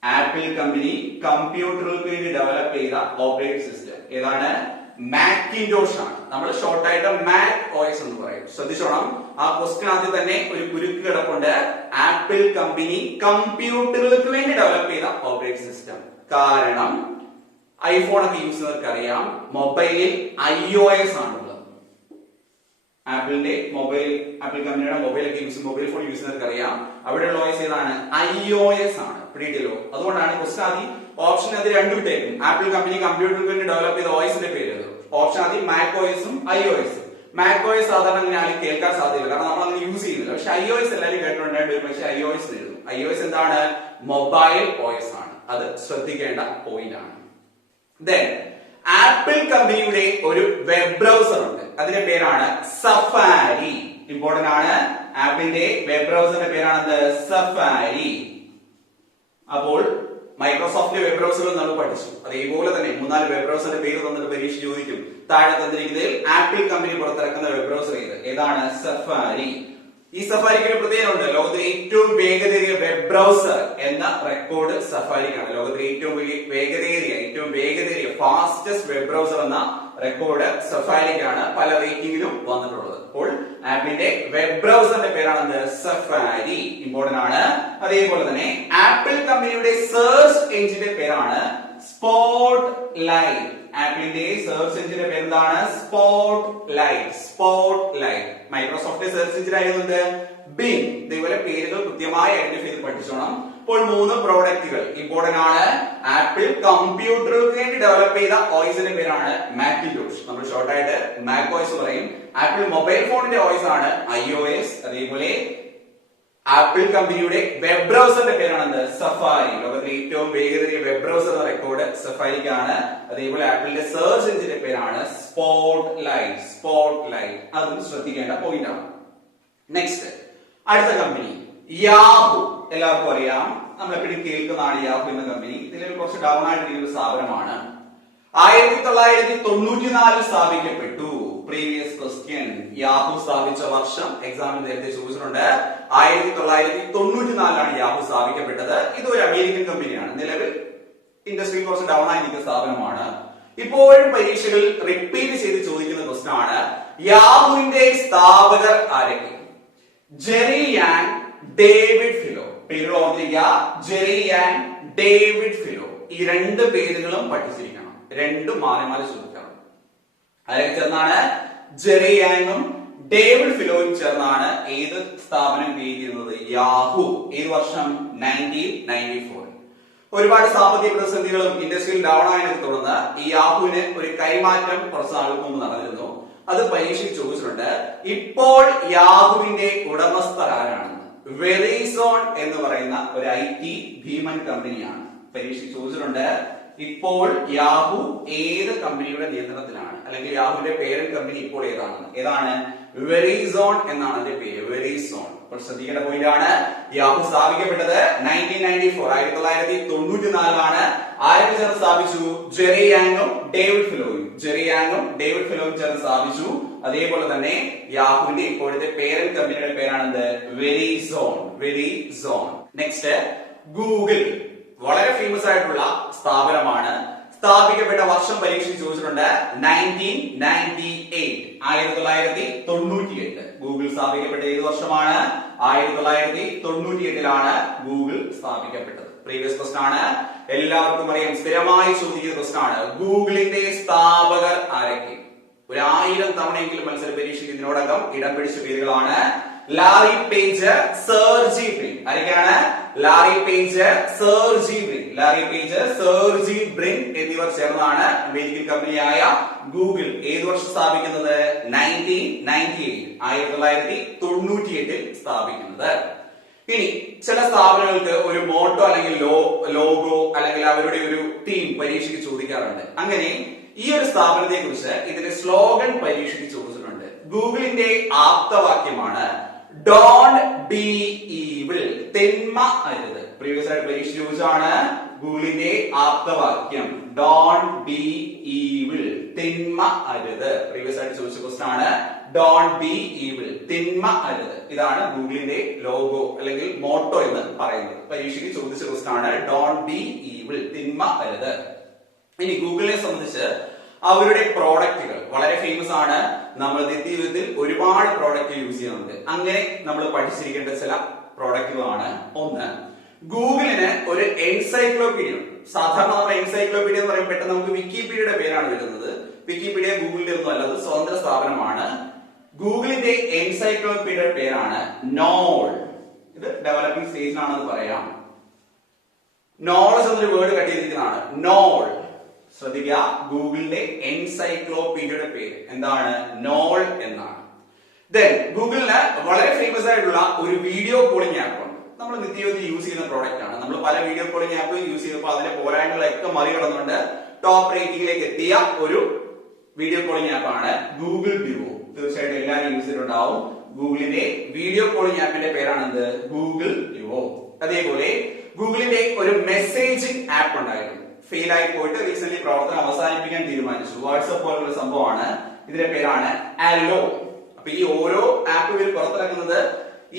ആപ്പിൾ കമ്പനി കമ്പ്യൂട്ടറുകൾക്ക് വേണ്ടി ഡെവലപ്പ് ചെയ്ത ഓപ്പറേറ്റിംഗ് സിസ്റ്റം ഏതാണ്? മാക്കിൻടോഷ് ആണ്. നമ്മൾ ഷോർട്ട് ആയിട്ട് മാക് OS എന്ന് പറയും. ശ്രദ്ധിച്ചോണം, ആ ക്വസ്റ്റൻ ആദ്യം തന്നെ ഒരു കുരുക്ക് കിടപ്പുണ്ട്. ആപ്പിൾ കമ്പനി കമ്പ്യൂട്ടറുകൾക്ക് വേണ്ടി ഡെവലപ്പ് ചെയ്ത ഓപ്പറേറ്റിംഗ് സിസ്റ്റം. കാരണം ഐഫോൺ ഒക്കെ യൂസ് ചെയ്യുന്നവർക്ക് അറിയാം, മൊബൈലിൽ iOS ആണുള്ളത്. ആപ്പിളിന്റെ ആപ്പിൾ കമ്പനിയുടെ മൊബൈൽ ഫോൺ യൂസ് ചെയ്യുന്നവർക്ക് അറിയാം, അവിടെയുള്ള OS ഏതാണ്? iOS ആണ്. പിടിയിട്ടല്ലോ. അതുകൊണ്ടാണ് ക്വസ്റ്റൻ ആദ്യം ഓപ്ഷൻ അത് രണ്ടും ഇട്ടേക്കും. ആപ്പിൾ കമ്പനി കമ്പ്യൂട്ടറിന് വേണ്ടി ഡെവലപ്പ് ചെയ്ത OSന്റെ പേര് ഓപ്ഷൻ ആദ്യം മാക് OSഉം iOS. മാക് OS സാധാരണ അങ്ങനെ ആരും കേൾക്കാൻ സാധ്യതയില്ല, കാരണം നമ്മൾ അങ്ങനെ യൂസ് ചെയ്യുന്നില്ല. പക്ഷെ iOS എല്ലാവരും കേട്ടിട്ടുണ്ടായിട്ട് പക്ഷെ iOS എഴുതും. iOS എന്താണ്? മൊബൈൽ OS ആണ്. അത് ശ്രദ്ധിക്കേണ്ട പോയിന്റ് ആണ്. Then ആപ്പിൾ കമ്പനിയുടെ ഒരു വെബ് ബ്രൗസർ ഉണ്ട്. അതിന്റെ പേരാണ് സഫാരി. ഇമ്പോർട്ടന്റ് ആണ്. ആപ്പിളിന്റെ വെബ് ബ്രൗസറിന്റെ പേരാണ് സഫാരി. അപ്പോൾ മൈക്രോസോഫ്റ്റിന്റെ വെബ് ബ്രൗസറുകൾ നമ്മൾ പഠിച്ചു. അതേപോലെ തന്നെ 3-4 വെബ് ബ്രൗസറിന്റെ പേര് തന്നിട്ട് പരീക്ഷ ചോദിക്കും. താഴെ തന്നിരിക്കുന്നതിൽ ആപ്പിൾ കമ്പനി പുറത്തിറക്കുന്ന വെബ് ബ്രൗസർ ഏതാണ്? സഫാരി. ഈ സഫാരിക്ക് ഒരു പ്രത്യേകതയുണ്ട്. ലോകത്തിലെ ഏറ്റവും വേഗതയേറിയ വെബ് ബ്രൗസർ എന്ന റെക്കോർഡ് സഫാരിക്കാണ്. ലോകത്തിലെ ഏറ്റവും വേഗതയേറിയ ഫാസ്റ്റസ്റ്റ് വെബ് ബ്രൗസർ എന്ന റെക്കോർഡ് സഫാരിക്കാണ്. പല റേറ്റിംഗിലും വന്നിട്ടുള്ളത്. അപ്പോൾ ആപ്പിളിന്റെ വെബ് ബ്രൗസറിന്റെ പേരാണ് സഫാരി. ഇമ്പോർട്ടന്റ് ആണ്. അതേപോലെ തന്നെ ആപ്പിൾ കമ്പനിയുടെ സെർച്ച് എഞ്ചിന്റെ പേരാണ് സ്പോട്ട് ലൈറ്റ്. ആപ്പിളിന്റെ സെർച്ച് എഞ്ചിന്റെ പേരെന്താണ്? Spot light. Microsoft search engine ആയതുകൊണ്ട് ബിങ്. ഇതേപോലെ പേരുകൾ കൃത്യമായി ഐഡന്റിഫൈ ചെയ്ത് പഠിച്ചോണം. ഇപ്പോൾ 3 പ്രോഡക്റ്റുകൾ ഇമ്പോർട്ടന്റ് ആണ്. ആപ്പിൾ കമ്പ്യൂട്ടറുകൾക്ക് വേണ്ടി ഡെവലപ്പ് ചെയ്ത OSന്റെ പേരാണ് മാക്കിൻടോഷ്. നമ്മൾ ഷോർട്ട് ആയിട്ട് മാക് OS പറയും. ആപ്പിൾ മൊബൈൽ ഫോണിന്റെ OS ആണ് iOS. അതേപോലെ ആപ്പിൾ കമ്പനിയുടെ വെബ് ബ്രൗസറിന്റെ പേരാണ് സഫാരി. ലോകത്തിലെ ഏറ്റവും വേഗതയേറിയ വെബ് ബ്രൗസർ എന്ന റെക്കോർഡ് സഫാരിക്കാണ്. അതേപോലെ ആപ്പിളിന്റെ സെർച്ച് എഞ്ചിന്റെ പേരാണ് സ്പോട്ട് ലൈറ്റ്. അതും ശ്രദ്ധിക്കേണ്ട പോയിന്റ് ആണ്. നെക്സ്റ്റ് അടുത്ത കമ്പനി യാഹു. എല്ലാവർക്കും അറിയാം, നമ്മളെപ്പോഴും കേൾക്കുന്നതാണ് യാഹു എന്ന കമ്പനി. ഇതിൽ കുറച്ച് ഡൗൺ ആയിട്ടിരിക്കുന്ന ഒരു സ്ഥാപനമാണ്. 1994 സ്ഥാപിക്കപ്പെട്ടു. പ്രീവിയസ് ക്വസ്റ്റ്യൻ, യാഹു സ്ഥാപിച്ച വർഷം എക്സാമിൽ നേരത്തെ ചോദിച്ചിട്ടുണ്ട്. 1994 യാഹു സ്ഥാപിക്കപ്പെട്ടത്. ഇത് ഒരു അമേരിക്കൻ കമ്പനിയാണ്. നിലവിൽ ഇൻഡസ്ട്രിയിൽ കുറച്ച് ഡൗൺ ആയിരിക്കുന്ന സ്ഥാപനമാണ്. ഇപ്പോഴും പരീക്ഷകൾ റിപ്പീറ്റ് ചെയ്ത് ചോദിക്കുന്ന ക്വസ്റ്റൻ ആണ്, യാഹൂവിന്റെ സ്ഥാപകർ ആരൊക്കെ? Jerry and David Philo. പേരുകൾ ഓർത്തിരിക്കുക, ജെറി ആൻഡ് ഡേവിഡ് ഫിലോ. ഈ രണ്ട് പേരുകളും പഠിച്ചിരിക്കണം, രണ്ടും മാറി മാറി ചോദിക്കണം. ആരൊക്കെ ചേർന്നാണ്? ജെറി യാങ്ങും ഡേവിഡ് ഫിലോയും ചേർന്നാണ് ഏത് സ്ഥാപനം ക്രിയേറ്റ് ചെയ്യുന്നത്? യാഹൂ. ഏത് വർഷം? 1994. ഒരുപാട് സാമ്പത്തിക പ്രതിസന്ധികളും ഇൻഡസ്ട്രിയിൽ ഡൗൺ ആയതിനെ തുടർന്ന് ഈ യാഹൂവിന് ഒരു കൈമാറ്റം കുറച്ച് നാളുകൾക്ക് മുമ്പ് നടന്നിരുന്നു. അത് പരീക്ഷയ്ക്ക് ചോദിച്ചിട്ടുണ്ട്. ഇപ്പോൾ യാഹൂവിന്റെ ഉടമസ്ഥർ ആരാണെന്ന്? വെറിസോൺ എന്ന് പറയുന്ന ഒരു IT ഭീമൻ കമ്പനിയാണ്. പരീക്ഷയ്ക്ക് ചോദിച്ചിട്ടുണ്ട്, ഇപ്പോൾ യാഹൂ ഏത് കമ്പനിയുടെ നിയന്ത്രണത്തിലാണ്, അല്ലെങ്കിൽ യാഹൂവിന്റെ പേരന്റ് കമ്പനി ഇപ്പോൾ ഏതാണ്? വെറിസോൺ എന്നാണ് അതിന്റെ പേര്, വെറിസോൺ. ശ്രദ്ധിക്കേണ്ട പോയിന്റ് ആണ്. യാഹൂ സ്ഥാപിക്കപ്പെട്ടത് 1994 ആരൊക്കെ ചേർന്ന് സ്ഥാപിച്ചു? ജെറി യാങ്ങും ഡേവിഡ് ഫിലോയും. ജെറി യാങ്ങും ഡേവിഡ് ഫിലോയും ചേർന്ന് സ്ഥാപിച്ചു. അതേപോലെ തന്നെ യാഹൂവിന്റെ ഇപ്പോഴത്തെ പേരന്റ് കമ്പനിയുടെ പേരാണെന്ത്? വെറിസോൺ. വെറിസോൺ. Next, Google. വളരെ ഫേമസ് ആയിട്ടുള്ള സ്ഥാപനമാണ്. സ്ഥാപിക്കപ്പെട്ട വർഷം പരീക്ഷയ്ക്ക് ചോദിച്ചിട്ടുണ്ട്. 1998. 1998. ഗൂഗിൾ സ്ഥാപിക്കപ്പെട്ട ഏത് വർഷമാണ്? 1998 ഗൂഗിൾ സ്ഥാപിക്കപ്പെട്ടത്. പ്രീവിയസ് ക്വസ്റ്റൻ ആണ്, എല്ലാവർക്കും അറിയാം, സ്ഥിരമായി ചോദിക്കുന്ന ക്വസ്റ്റൻ ആണ്. ഗൂഗിളിന്റെ സ്ഥാപകർ ആരൊക്കെ? 1000 തവണയെങ്കിലും മത്സര പരീക്ഷയ്ക്ക് ഇതിനോടകം ഇടം പിടിച്ച പേരുകളാണ്. Larry Page, Sergey Brin. ആരൊക്കെയാണ്? Larry Page, Sergey Brin. Larry Page, Sergey Brin എന്നിവർ ചേർന്നാണ് അമേരിക്കൻ കമ്പനിയായ ഗൂഗിൾ ഏത് വർഷം സ്ഥാപിക്കുന്നത്? 1998 സ്ഥാപിക്കുന്നത്. ഇനി ചില സ്ഥാപനങ്ങൾക്ക് ഒരു മോട്ടോ അല്ലെങ്കിൽ ലോഗോ അല്ലെങ്കിൽ അവരുടെ ഒരു തീം പരീക്ഷയ്ക്ക് ചോദിക്കാറുണ്ട്. അങ്ങനെ ഈ ഒരു സ്ഥാപനത്തെ കുറിച്ച് ഇതിന്റെ സ്ലോഗൻ പരീക്ഷയ്ക്ക് ചോദിച്ചിട്ടുണ്ട്. ഗൂഗിളിന്റെ ആപ്തവാക്യമാണ് ഡോണ്ട് ബി ഈവിൾ. തിന്മ അരുത്. പ്രീവിയസ് ആയിട്ട് പരീക്ഷ ചോദിച്ചാണ്. ഗൂഗിളിന്റെ ആപ്തവാക്യം ഡോണ്ട് ബി ഈവിൾ. തിന്മ അരുത്. പ്രീവിയസ് ആയിട്ട് ചോദിച്ച ക്വസ്റ്റൻ ആണ്. Don't be evil. തിന്മ അരുത്. ഇതാണ് ഗൂഗിളിന്റെ ലോഗോ അല്ലെങ്കിൽ മോട്ടോ എന്ന് പറയുന്നത്. പരീക്ഷയ്ക്ക് ചോദിച്ച ക്വസ്റ്റൻ ആണ് ഡോണ്ട് ബി ഈവിൾ. തിന്മ അരുത്. ഇനി ഗൂഗിളിനെ സംബന്ധിച്ച് അവരുടെ പ്രോഡക്റ്റുകൾ വളരെ ഫേമസ് ആണ്. നമ്മൾ നിത്യജീവിതത്തിൽ ഒരുപാട് പ്രോഡക്റ്റ് യൂസ് ചെയ്യുന്നുണ്ട്. അങ്ങനെ നമ്മൾ പഠിച്ചിരിക്കേണ്ട ചില പ്രോഡക്റ്റുകളാണ്. ഒന്ന്, ഗൂഗിളിന് ഒരു എൻസൈക്ലോപീഡിയ ഉണ്ട്. സാധാരണ നമ്മൾ എൻസൈക്ലോപീഡിയ എന്ന് പറയുമ്പോൾ പെട്ടെന്ന് നമുക്ക് വിക്കിപീഡിയയുടെ പേരാണ് വരുന്നത്. വിക്കിപീഡിയ ഗൂഗിളിന്റെ ഒന്നും അല്ല, അത് സ്വതന്ത്ര സ്ഥാപനമാണ്. ഗൂഗിളിന്റെ എൻസൈക്ലോപീഡിയയുടെ പേരാണ് നോൾ. ഇത് ഡെവലപ്പിംഗ് സ്റ്റേജിലാണെന്ന് പറയാം. നോളജ് എന്നൊരു വേർഡ് കട്ടിയിരിക്കുന്നതാണ്. നോൾ. ശ്രദ്ധിക്കുക, ഗൂഗിളിന്റെ എൻസൈക്ലോപീഡിയയുടെ പേര് എന്താണ്? നോൾ എന്നാണ്. ദെൻ ഗൂഗിളിന് വളരെ ഫേമസ് ആയിട്ടുള്ള ഒരു വീഡിയോ കോളിംഗ് ആപ്പ് ഉണ്ട്. നമ്മൾ നിത്യജീവിതത്തിൽ യൂസ് ചെയ്യുന്ന പ്രോഡക്റ്റ് ആണ്. നമ്മൾ പല വീഡിയോ കോളിംഗ് ആപ്പ് യൂസ് ചെയ്തപ്പോൾ അതിന്റെ പോരായ്മകളൊക്കെ മറികടന്നുകൊണ്ട് ടോപ്പ് റേറ്റിംഗിലേക്ക് എത്തിയ ഒരു വീഡിയോ കോളിംഗ് ആപ്പ് ആണ് ഗൂഗിൾ ഡ്യുവോ. തീർച്ചയായിട്ടും എല്ലാവരും യൂസ് ചെയ്തിട്ടുണ്ടാവും. ഗൂഗിളിന്റെ വീഡിയോ കോളിംഗ് ആപ്പിന്റെ പേരാണെന്ത്? Google Duo. അതേപോലെ ഗൂഗിളിന്റെ ഒരു മെസ്സേജിംഗ് ആപ്പ് ഉണ്ടായിരുന്നു. ഫെയിൽ ആയി പോയിട്ട് റീസെന്റ് പ്രവർത്തനം അവസാനിപ്പിക്കാൻ തീരുമാനിച്ചു. വാട്സ്ആപ്പ് പോലുള്ള സംഭവമാണ്. ഇതിന്റെ പേരാണ് അലോ. അപ്പൊ ഈ ഓരോ ആപ്പ് ഇവർ പുറത്തിറക്കുന്നത്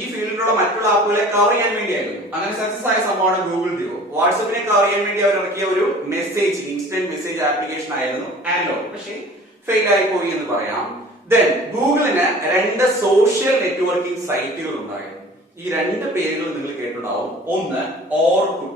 ഈ ഫീൽഡിലുള്ള മറ്റുള്ള ആപ്പുകളെ കവർ ചെയ്യാൻ വേണ്ടിയായിരുന്നു. അങ്ങനെ സക്സസ് ആയ സംഭവമാണ് ഗൂഗിൾ ഡ്യുവോ. വാട്സ്ആപ്പിനെ കവർ ചെയ്യാൻ വേണ്ടി അവർ ഇറക്കിയ ഒരു മെസ്സേജ് ഇൻസ്റ്റന്റ് മെസ്സേജ് ആപ്ലിക്കേഷൻ ആയിരുന്നു അലോ. പക്ഷേ ഫെയിൽ ആയി പോയി എന്ന് പറയാം. ദെൻ ഗൂഗിളിന് 2 സോഷ്യൽ നെറ്റ്വർക്കിംഗ് സൈറ്റുകൾ ഉണ്ടായിരുന്നു. ഈ 2 പേരുകൾ നിങ്ങൾ കേട്ടിട്ടുണ്ടാവും. ഒന്ന്, ഓർക്കുട്ട്.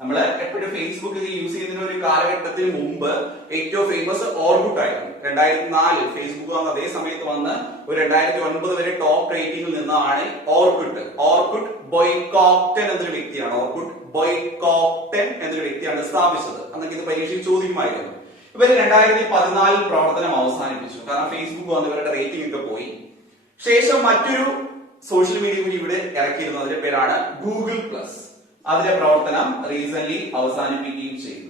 നമ്മൾ എപ്പോഴും ഫേസ്ബുക്ക് യൂസ് ചെയ്യുന്ന ഒരു കാലഘട്ടത്തിന് മുമ്പ് ഏറ്റവും ഫേമസ് ഓർക്കുട്ട് ആയിരുന്നു. 2004 ഫേസ്ബുക്ക് വന്ന അതേ സമയത്ത് വന്ന് ഒരു 2009 വരെ ടോപ്പ് റേറ്റിംഗിൽ നിന്നാണ് ഓർക്കുട്ട്. ഓർക്കുട്ട് ബോയ്കോക്ടൻ എന്നൊരു വ്യക്തിയാണ്. ഓർക്കുട്ട് ബോയ്കോക്ടൻ എന്നൊരു വ്യക്തിയാണ് സ്ഥാപിച്ചത്. അന്നൊക്കെ ഇത് പരീക്ഷയിൽ ചോദിക്കുമായിരുന്നു. ഇവര് 2014 പ്രവർത്തനം അവസാനിപ്പിച്ചു. കാരണം ഫേസ്ബുക്ക് വന്ന് ഇവരുടെ റേറ്റിംഗ് ഒക്കെ പോയി. ശേഷം മറ്റൊരു സോഷ്യൽ മീഡിയ കൂടി ഇവിടെ ഇറക്കിയിരുന്നു. അതിന്റെ പേരാണ് ഗൂഗിൾ പ്ലസ്. അതിന്റെ പ്രവർത്തനം റീസെന്റ് അവസാനിപ്പിക്കുകയും ചെയ്തു.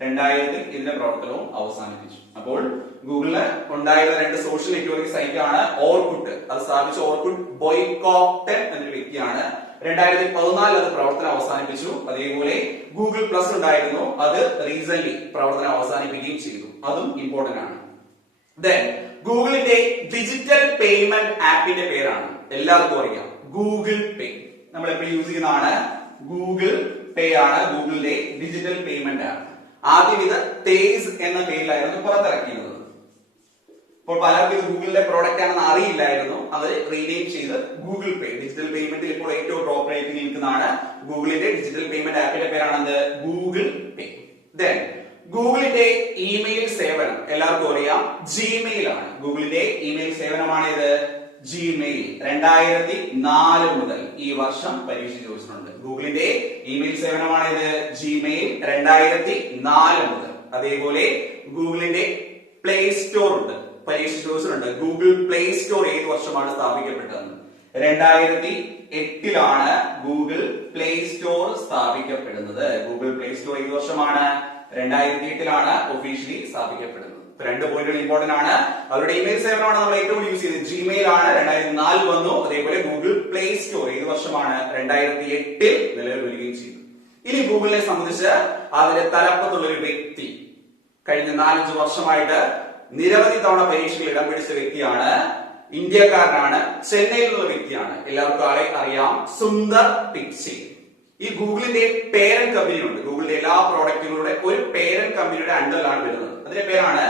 2000 ഇതിന്റെ പ്രവർത്തനവും അവസാനിപ്പിച്ചു. അപ്പോൾ ഗൂഗിളിന് ഉണ്ടായിരുന്ന 2 സോഷ്യൽ നെറ്റ്വർക്കിംഗ് സൈറ്റ് ആണ് ഓർക്കുട്ട്. അത് സ്ഥാപിച്ച ഓർക്കുട്ട് ബോയ്കോക്ടൻ എന്നൊരു വ്യക്തിയാണ്. 2014 അത് പ്രവർത്തനം അവസാനിപ്പിച്ചു. അതേപോലെ ഗൂഗിൾ പ്ലസ് ഉണ്ടായിരുന്നു. അത് റീസെന്റ് പ്രവർത്തനം അവസാനിപ്പിക്കുകയും ചെയ്തു. അതും ഇമ്പോർട്ടന്റ് ആണ്. ദെൻ ഗൂഗിളിന്റെ ഡിജിറ്റൽ പേയ്മെന്റ് ആപ്പിന്റെ പേരാണ് എല്ലാവർക്കും അറിയാം ഗൂഗിൾ പേ. നമ്മൾ എപ്പോഴും യൂസ് ചെയ്യുന്നതാണ് ഗൂഗിൾ പേ ആണ് ഗൂഗിളിന്റെ ഡിജിറ്റൽ പേയ്മെന്റ് ആപ്പ്. ആദ്യം ഇത് തേസ് എന്ന പേരിലായിരുന്നു പുറത്തിറക്കിയിരുന്നത്. ഇപ്പോൾ പലർക്കും ഇത് ഗൂഗിളിന്റെ പ്രോഡക്റ്റ് ആണെന്ന് അറിയില്ലായിരുന്നു. അത് റീനെയിം ചെയ്ത് ഗൂഗിൾ പേ. ഡിജിറ്റൽ പേയ്മെന്റിൽ ഇപ്പോൾ ഏറ്റവും ടോപ്പ് റേറ്റിംഗ് നിൽക്കുന്നതാണ്. ഗൂഗിളിന്റെ ഡിജിറ്റൽ പേയ്മെന്റ് ആപ്പിന്റെ പേരാണ് ഗൂഗിൾ പേ. ദെൻ ഗൂഗിളിന്റെ ഇമെയിൽ സേവനം എല്ലാവർക്കും അറിയാം, ജിമെയിൽ ആണ്. ഗൂഗിളിന്റെ ഇമെയിൽ സേവനമാണിത് ജിമെയിൽ. 2004 മുതൽ ഈ വർഷം പരീക്ഷ ചോദിച്ചിട്ടുണ്ട്. ഗൂഗിളിന്റെ ഇമെയിൽ സേവനമാണിത് ജിമെയിൽ 2004 മുതൽ. അതേപോലെ ഗൂഗിളിന്റെ പ്ലേ സ്റ്റോർ ഉണ്ട്, പരീക്ഷ ചോദിച്ചിട്ടുണ്ട്. ഗൂഗിൾ പ്ലേ സ്റ്റോർ ഏത് വർഷമാണ് സ്ഥാപിക്കപ്പെട്ടത്? 2008 ഗൂഗിൾ പ്ലേ സ്റ്റോർ സ്ഥാപിക്കപ്പെടുന്നത്. ഗൂഗിൾ പ്ലേ സ്റ്റോർ ഏത് വർഷമാണ്? 2008 ഒഫീഷ്യലി സ്ഥാപിക്കപ്പെടുന്നത്. രണ്ട് പോയിന്റുകൾ ഇമ്പോർട്ടന്റ് ആണ്. അവരുടെ ഇമെയിൽ സേവനമാണ് നമ്മൾ ഏറ്റവും യൂസ് ചെയ്തത്. ജിമെയിൽ ആണ് 2004 വന്നു. അതേപോലെ ഗൂഗിൾ പ്ലേ സ്റ്റോർ ഏത് വർഷമാണ്? 2008 നിലവിൽ വരികയും ചെയ്തു. ഇനി ഗൂഗിളിനെ സംബന്ധിച്ച് അതിലെ തലപ്പത്തുള്ള ഒരു വ്യക്തി കഴിഞ്ഞ 4-5 വർഷമായിട്ട് നിരവധി തവണ പരീക്ഷയിൽ ഇടം പിടിച്ച വ്യക്തിയാണ്. ഇന്ത്യക്കാരനാണ്, ചെന്നൈയിലുള്ള വ്യക്തിയാണ്. എല്ലാവർക്കും ആളെ അറിയാം, സുന്ദർ പിച്ചൈ. ഈ ഗൂഗിളിന്റെ പേരന്റ് കമ്പനി ഉണ്ട്. ഗൂഗിളിന്റെ എല്ലാ പ്രോഡക്റ്റുകളുടെ ഒരു പേരന്റ് കമ്പനിയുടെ അണ്ടറിലാണ് വരുന്നത്. അതിന്റെ പേരാണ്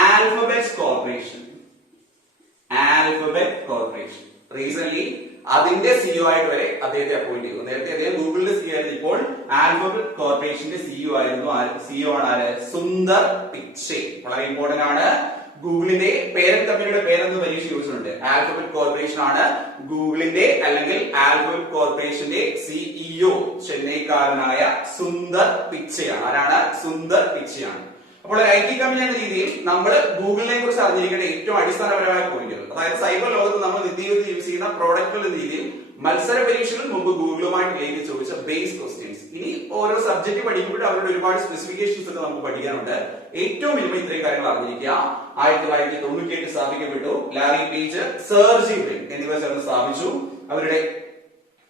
alphabet corporation. Alphabet corporation. Recent അതിന്റെ സിഇഒ ആയിട്ട് വരെ അദ്ദേഹത്തെ അപ്പോയിന്റ് ചെയ്തു. നേരത്തെ അദ്ദേഹം ഗൂഗിളിന്റെ സിഇഒ ആയിരുന്നു. ഇപ്പോൾ ആൽഫബറ്റ് കോർപ്പറേഷന്റെ സിഇഒ ആയിരുന്നു. സിഇഒ ആണ് ആര്? സുന്ദർ പിച്ചൈ. വളരെ ഇമ്പോർട്ടന്റ് ആണ്. ഗൂഗിളിന്റെ പേരന്റ് കമ്പനിയുടെ പേരെന്ന് പരീക്ഷ ചോദിച്ചിട്ടുണ്ട്. ആൽഫബറ്റ് കോർപ്പറേഷൻ ആണ് ഗൂഗിളിന്റെ അല്ലെങ്കിൽ ആൽഫബറ്റ് കോർപ്പറേഷന്റെ സിഇഒ. ചെന്നൈക്കാരനായ സുന്ദർ പിച്ചൈയാണ്. ആരാണ്? സുന്ദർ പിച്ചൈയാണ്. അപ്പോൾ ഒരു IT കമ്പനി എന്ന രീതിയിൽ നമ്മൾ ഗൂഗിളിനെ കുറിച്ച് അറിഞ്ഞിരിക്കേണ്ട ഏറ്റവും അടിസ്ഥാനപരമായ പോയിന്റുകൾ, അതായത് സൈബർ ലോകത്ത് നമ്മൾ നിത്യജീവിതത്തിൽ യൂസ് ചെയ്യുന്ന പ്രോഡക്റ്റുകൾ എന്ന രീതിയിൽ മത്സര പരീക്ഷകൾ മുമ്പ് ഗൂഗിളുമായിട്ട് റിലേറ്റ് ചോദിച്ച ബേസ് ക്വസ്റ്റ്യൻസ്. ഇനി ഓരോ സബ്ജക്ട് പഠിക്കുമ്പോഴും അവരുടെ ഒരുപാട് സ്പെസിഫിക്കേഷൻസ് ഒക്കെ നമുക്ക് പഠിക്കാനുണ്ട്. ഏറ്റവും മിനിമം ഇത്രയും കാര്യങ്ങൾ അറിഞ്ഞിരിക്കുക. 1998 സ്ഥാപിക്കപ്പെട്ടു. ലാരി പേജ്, സെർജി ബ്രിൻ എന്നിവർ ചേർന്ന് സ്ഥാപിച്ചു. അവരുടെ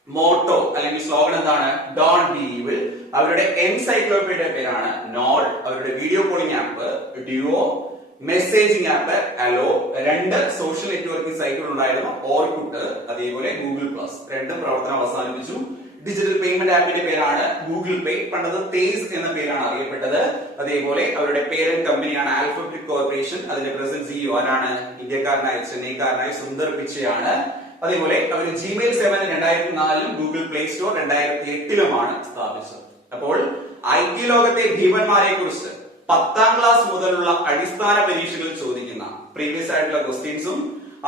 മോട്ടോ അല്ലെങ്കിൽ സ്ലോഗൻ എന്താണ്? Don't be evil. അവരുടെ എൻസൈക്ലോപീഡിയ പേരാണ് നോൾ. അവരുടെ video calling app duo, messaging app hello. 2 social networking സൈറ്റുകൾ ഉണ്ടായിരുന്നു, ഓർക്കുട്ട് അതേപോലെ ഗൂഗിൾ പ്ലസ്. രണ്ടും പ്രവർത്തനം അവസാനിപ്പിച്ചു. ഡിജിറ്റൽ പേയ്മെന്റ് ആപ്പിന്റെ പേരാണ് ഗൂഗിൾ പേ. പണ്ടത് തേസ് എന്ന പേരാണ് അറിയപ്പെട്ടത്. അതേപോലെ അവരുടെ പേരന്റ് കമ്പനിയാണ് ആൽഫബറ്റ് കോർപ്പറേഷൻ. അതിന്റെ പ്രസിഡന്റ് സിഇഒ ആരാണ്? ഇന്ത്യക്കാരനായ ചെന്നൈക്കാരനായ സുന്ദർ പിച്ചൈയാണ്. അതേപോലെ അവർ ജിമെയിൽ സേവനം 2004 ഗൂഗിൾ പ്ലേ സ്റ്റോർ 2008 സ്ഥാപിച്ചത്. അപ്പോൾ IT ലോകത്തെ ഭീമന്മാരെ കുറിച്ച് 10ാം ക്ലാസ് മുതലുള്ള അടിസ്ഥാന പരീക്ഷകൾ ചോദിക്കുന്ന പ്രീവിയസ് ആയിട്ടുള്ള ക്വസ്റ്റ്യൻസും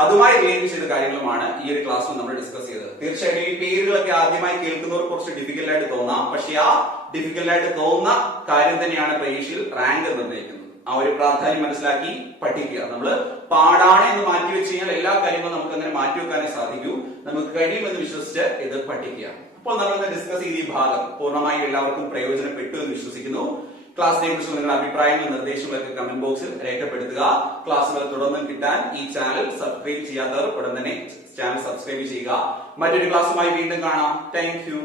അതുമായി റിലേറ്റ് ചെയ്ത കാര്യങ്ങളുമാണ് ഈ ഒരു ക്ലാസ്സിൽ നമ്മൾ ഡിസ്കസ് ചെയ്തത്. തീർച്ചയായിട്ടും ഈ പേരുകളൊക്കെ ആദ്യമായി കേൾക്കുന്നവർ കുറച്ച് ഡിഫിക്കൽട്ട് ആയിട്ട് തോന്നാം. പക്ഷെ ആ ഡിഫിക്കൽട്ട് ആയിട്ട് തോന്നുന്ന കാര്യം തന്നെയാണ് പരീക്ഷയിൽ റാങ്ക് നിർണ്ണയിക്കുന്നത്. ആ ഒരു പ്രാധാന്യം മനസ്സിലാക്കി പഠിക്കുക. നമ്മൾ പാടാണ് എന്ന് മാറ്റി വെച്ച് കഴിഞ്ഞാൽ എല്ലാ കാര്യങ്ങളും നമുക്ക് അങ്ങനെ മാറ്റിവെക്കാനേ സാധിക്കൂ. നമുക്ക് കഴിയുമെന്ന് വിശ്വസിച്ച് ഇത് പഠിക്കുക. അപ്പോൾ നമ്മൾ ഡിസ്കസ് ചെയ്ത ഈ ഭാഗം പൂർണ്ണമായും എല്ലാവർക്കും പ്രയോജനപ്പെട്ടു എന്ന് വിശ്വസിക്കുന്നു. ക്ലാസ്സിനെ കുറിച്ച് നിങ്ങളുടെ അഭിപ്രായങ്ങളും നിർദ്ദേശങ്ങളൊക്കെ കമന്റ് ബോക്സിൽ രേഖപ്പെടുത്തുക. ക്ലാസ്സുകൾ തുടർന്ന് കിട്ടാൻ ഈ ചാനൽ സബ്സ്ക്രൈബ് ചെയ്യാത്തവർ ഉടൻ തന്നെ ചാനൽ സബ്സ്ക്രൈബ് ചെയ്യുക. മറ്റൊരു ക്ലാസ്സുമായി വീണ്ടും കാണാം. Thank you.